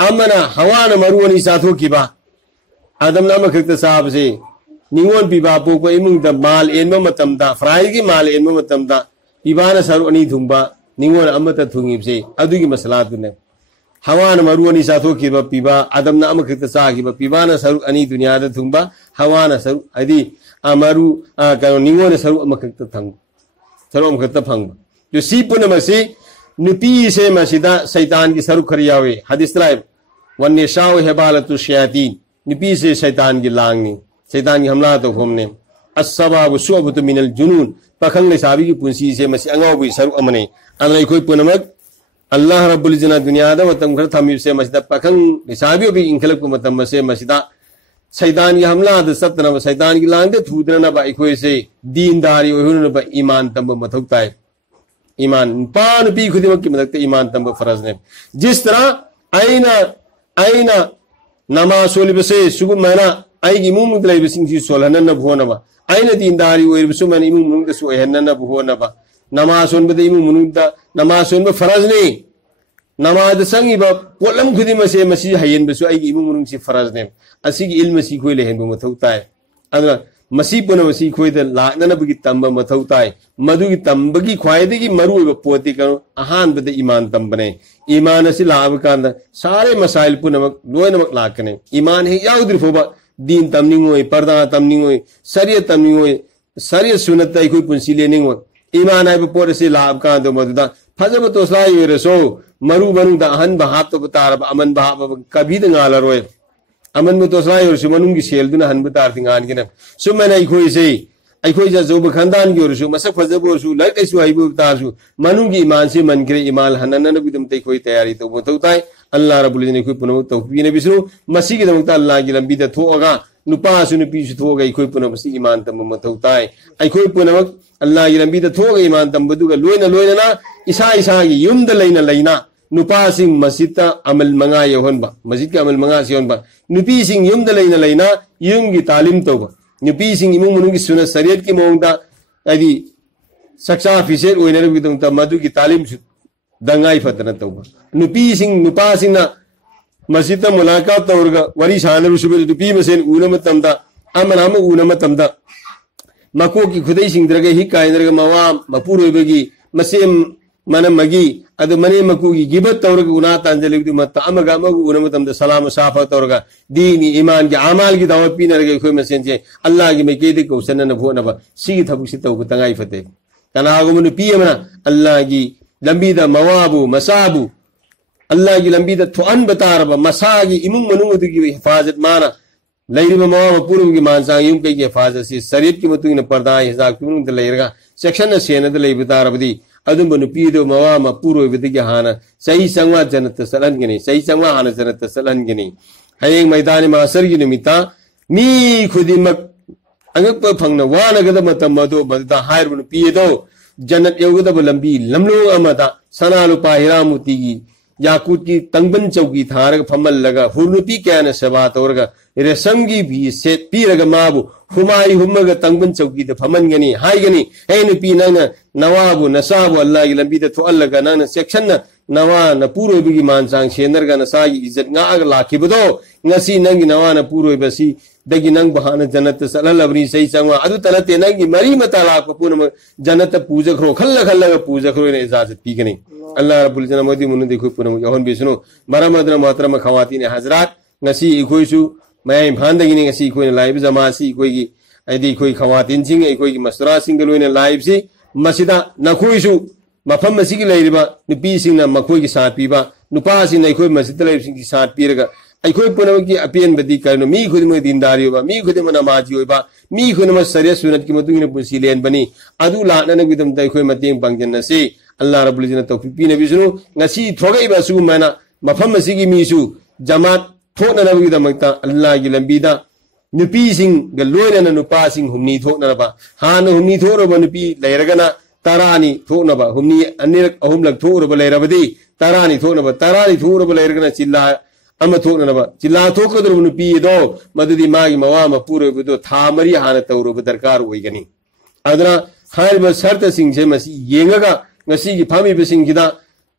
अमना हवा न मरुवनी साथो की बा आदम नाम खक्त साहब से निंगोन पिबा पोको इमुंग द माल एनम मतम दा फ्राई की माल एनम मतम दा पिबा न सर अनी थुंबा निंगोन अमत थुंगिब से अदुगी मसला तुने हवा न मरुवनी साथो की बा पिबा आदम नाम खक्त सा की बा पिबा न सर अनी दुनिया द थुंबा हवा न सर अदी अमरु का निंगोन सर अमखक्त थंग सर अमखक्त फंग जो सी पुनमसी नुपी से मसीदा शैतान की सर खरियावे हदीस लाइव वन्य शाव हेबालतु शयातीन नुपी से शैतान की लांगनी शैतान की हमला तो घूमने अस्सबाबु शुअबतु मिनल जुनून पखंग लेसाबी की पुंसी से मसी अंगाबु सर अमने अनलाई कोई पुनमक अल्लाह रब्बुल इज़्ज़त दुनिया दा मतम खर थमी से मसीदा पखंग लेसाबी भी इंखलक को मतम से मसीदा शैतान की हमला द सतना शैतान की लांग दे थूदना बा इकोई से दीनदारी होन बा ईमान तंब मथुकता है ईमान पान पी खुदिमक की मदद ईमान तंब फरज ने जिस तरह आईना नमाज सोलिब से सुगु मना आईगी मुंग दलाई बिसिंग जी सोलहन न भोनबा आईना दीनदारी ओइब सुमन इमुंग मुंग द सोहन न भोनबा नमाज सोन बदे इमुंग मुंग द नमाज सोन ब फरज ने नमाज संगी बा पोलम खुदिम से मसी हयन बसु आईगी इमुंग मुंग से फरज ने असिगी इल्म सी कोई लेहन ब मथौता है अदरा मसी पुन मसी खोई द लाना बगी तंब मथौता है मधु की तंबगी ख्वाइदे की मरु पोती करो अहान बदे ईमान तंबने ईमान से लाभ कांद सारे मसाइल पुनमक लोयनमक लाकने ईमान है याउद्र फोबा दीन तमनिंग होय पर्दा तमनिंग होय शरीयत तमनिंग होय शरीयत सुन्नत तै कोई पुंसी लेनिंग होय ईमान है पोर से लाभ कांद मधुदा फजब तोसलाई रसो मरु बनु द अहन बहाब तो बतार अमन बहाब कभी द गालरोय अमन में तोसलाई और सुमनुंग की सेल दुना हन बतार तिंगान के न सुमन आई खोई से अखोई जो बखंदान की ओरसु मसक फजब ओरसु लाइक ऐसु आइबु तासु मनु की ईमान से मन करे ईमान हनन न बिदम तै कोई तैयारी तो मथौताय अल्लाह रब्बुल इज़्ज़त ने कोई पुनो तौफीक ने बिसरु मसी की दमता अल्लाह की लंबी द थोगा नुपा सु नुपी सु थोगा कोई पुनो मसी ईमान तम मथौताय अखोई पुनो अल्लाह की लंबी द थोगा ईमान तम बदुगा लोयना इसा की युम द लेना नुपा सिंह मस्जिद अमल मंगा योहनबा मस्जिद के अमल मंगा सियोनबा नुपी सिंह युम द लेना युम की तालीम तौबा नुपीसिंग इमुंग मनुंग की सुना शरीयत की मोंगदा अदी सक्सा फिसेर ओइनरबिदंता मधुगी तालीम दंगाई फतना तौबा नुपीसिंग नुपासिंग ना मस्जिद मुलाकात तौरगा वरी सानरु सुबे नुपी मसेन उना मतमदा अमना म उना मतमदा मको की खुदई सिंगद्रगे हि काइनरगा मवा मपुरोइबगी मसेम मनमगी अद मने मकुगी गिबत तौरगा उना तांजलिगदु मत अमगा मगु उना मतमदा सलाम साफा तौरगा दीनी ईमान के अमाल की दावत पीनरगे खोय मसेन जे अल्लाह की मेकेदे को सनन भोनबा सी थबुसी तौग तंगाई फते कनागुम नुपी अमना अल्लाह की लंबीदा मवाबु मसाबु अल्लाह की लंबीदा थुअन बतारबा मसागी इमुंग मनुंग की हिफाजत माना लैरिबा मवा पूर्व की मानसांग युम के हिफाजत से शरीयत की मतुंग पर्दा हिजाब तुंग द लैरगा सेक्शन सेन द लै बतारबदी अदुम नुपीदो मवा म पूर्व विदि हाना सही संवा जन्नत सलनगनी सही संवा हाना जन्नत सलनगनी हयेंग मैदान मासर की निमित्ता मी खुदिमक अंगप फंगना वानगद मतम मदो मददा हायर नुपीदो जन्नत योगदब लंबी लमलो अमदा सनालु पाहिरामुती की याकूत की तंगबन चौकी थारग फमल लगा हुरनुपी क्या न सभा तौरगा रेशमगी भी से पीरग माबू हुमाई हुमग तंगबन चौकी द फमनगनी हाइगनी हे नुपी नंग नवाबु नसाबु अल्लाह की लंबी द थोअल्लगा नंग सेक्शन न नवा न पूरोबिगी मानसांग सेनरगा नसागी इज्जत गाग लाखिबदो ngasi nangi nawa na puro basi dagi nang bahana jannat salalabri sei changwa adu talate nangi mari mata la ko puna jannat puja khro khalla khalla ga puja khro ne ijazat pi gani allah rabbul jannah modi mun dekho puna yohon bisnu maramadra muhtarama khawatin hazrat ngasi ikoi su mai bhandagi ne ngasi ikoi live jama si ikoi gi aidi ikoi khawatin sing ikoi gi masra sing loine live si masida nakhoi su mafam masigi leiriba nupi sing na makhoi gi sath piba nupa sing na ikoi masjid leib sing gi sath piraga अखोई पुनम की open बदी करनो मी खुद में दीनदारी होबा मी खुद में नमाजी होबा मी खुद में सरिया सुन्नत की मतुंग ने पुसी लेन बनी अदु लाना न विदम तै खोई मतेंग पंगजन से अल्लाह रब्बुल इज्जत तौफीक पीने बिसनु ngasi थोगै बसु मना मफम मसिगी मीसु जमात थोना न विदमता अल्लाह की लंबीदा नुपी सिंग गलोयन न नुपा सिंग हुमनी थोनरबा हान हुमनी थोरबा नुपी लेरगना तारानी थोनबा हुमनी अनिरक अहुमलक थोरबा लेरबदी तारानी थोरबा लेरगना चिल्ला अम थोनबा चिल्ला थोकदर नुपी दो मदुदी मागी मवा म पूरोबदो था मरी हाना तौरब दरकार ओइगनी अदना हाइब शर्त सिंह से मसी येंगगा ngasi की फामी बसिंग किदा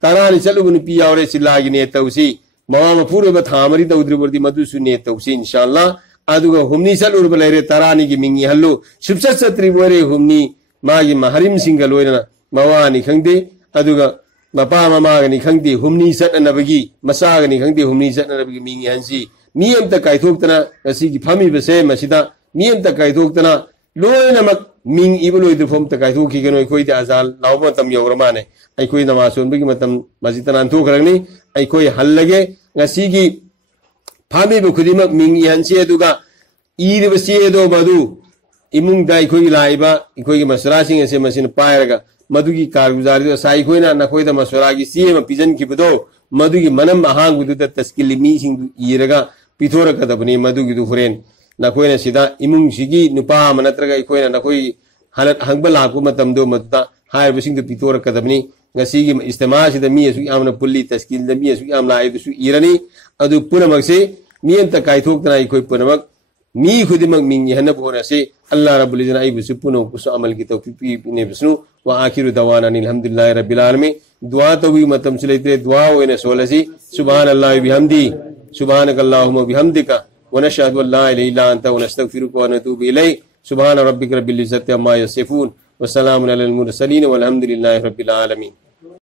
तारानी चलुब नुपी यावरे चिल्लागी ने तौसी मवा म पूरोब था मरी तौद्रिबर्दी मदुसु ने तौसी इंशाअल्लाह अदुगा हुमनी चलुब लेरे तारानी की मिंगी हल्लो सुबसत सत्रिबोरे हुमनी मागी महरिम सिंग लोयना मवानी खंगदे अदुगा मपा ममागनी खंगदे हुमनी सटनबगी मसागनी खंगदे हुमनी सटनबगी मिंगी हंसी मियमता काइथोक्तना ngasi की फामी बसे मसिदा मियमता काइथोक्तना लोयनमक मिंग इबलोइद फोम ता काइथोकी गनो खोइ ता अजाल लावबो तम यौरमाने आई खोइ नमासोन बगी मतम मजितनान थोखरगनी आई खोइ हल्लगे ngasi की फामी बखुदिमक मिंग हंसी अदुगा ईरबसे दो बदु इमुंग दाई खोइ लाइबा खोइ मसरासिंग से मसिन पायरगा मधुगी कारगुजारी साई खोइना नखोइ द मसरागी सीएम पिजन किबदो मधुगी मनम अहांगुदु द तस्किली मी सिंग इरगा पिथोरकदबनी मधुगी दु हुरेन नखोइना सिदा इमुंग सिगी नुपा मनत्रगा इखोइना नखोइ हलत हंगबला को मतमदो मत्ता हायर बिसिंग दु पिथोरकदबनी ngasiगी इस्तेमा सिदा मी असु यामना पुल्ली तस्किल द मी असु याम लाइदु सु इरनी अदु पुनमकसे मी अंत काइथोक्तना इखोइ पुनमक मी खुदिमक मिंगी हन बोनसे अल्लाह रब्बुल इज्जत आई बिसु पुनो कुछ अमल की तौफीक ने बिसनु व आखिरु दवाना अल्हम्दुलिल्लाहि रब्बिल आलमीन दुआ तो भी मतम चलेते दुआ होने सोलसी सुभानअल्लाहि बिहम्दी सुभानकल्लाहुम्मा बिहम्दिका व नशहदु अल्ला इलाहा इल्ला अंता व नस्तगफिरुका व नतूबु इलैक सुभान रब्बिका रब्बिल इज्जति अम्मा यसिफून व सलामुन अलल मुरसलीन वल्हम्दुलिल्लाहि रब्बिल आलमीन।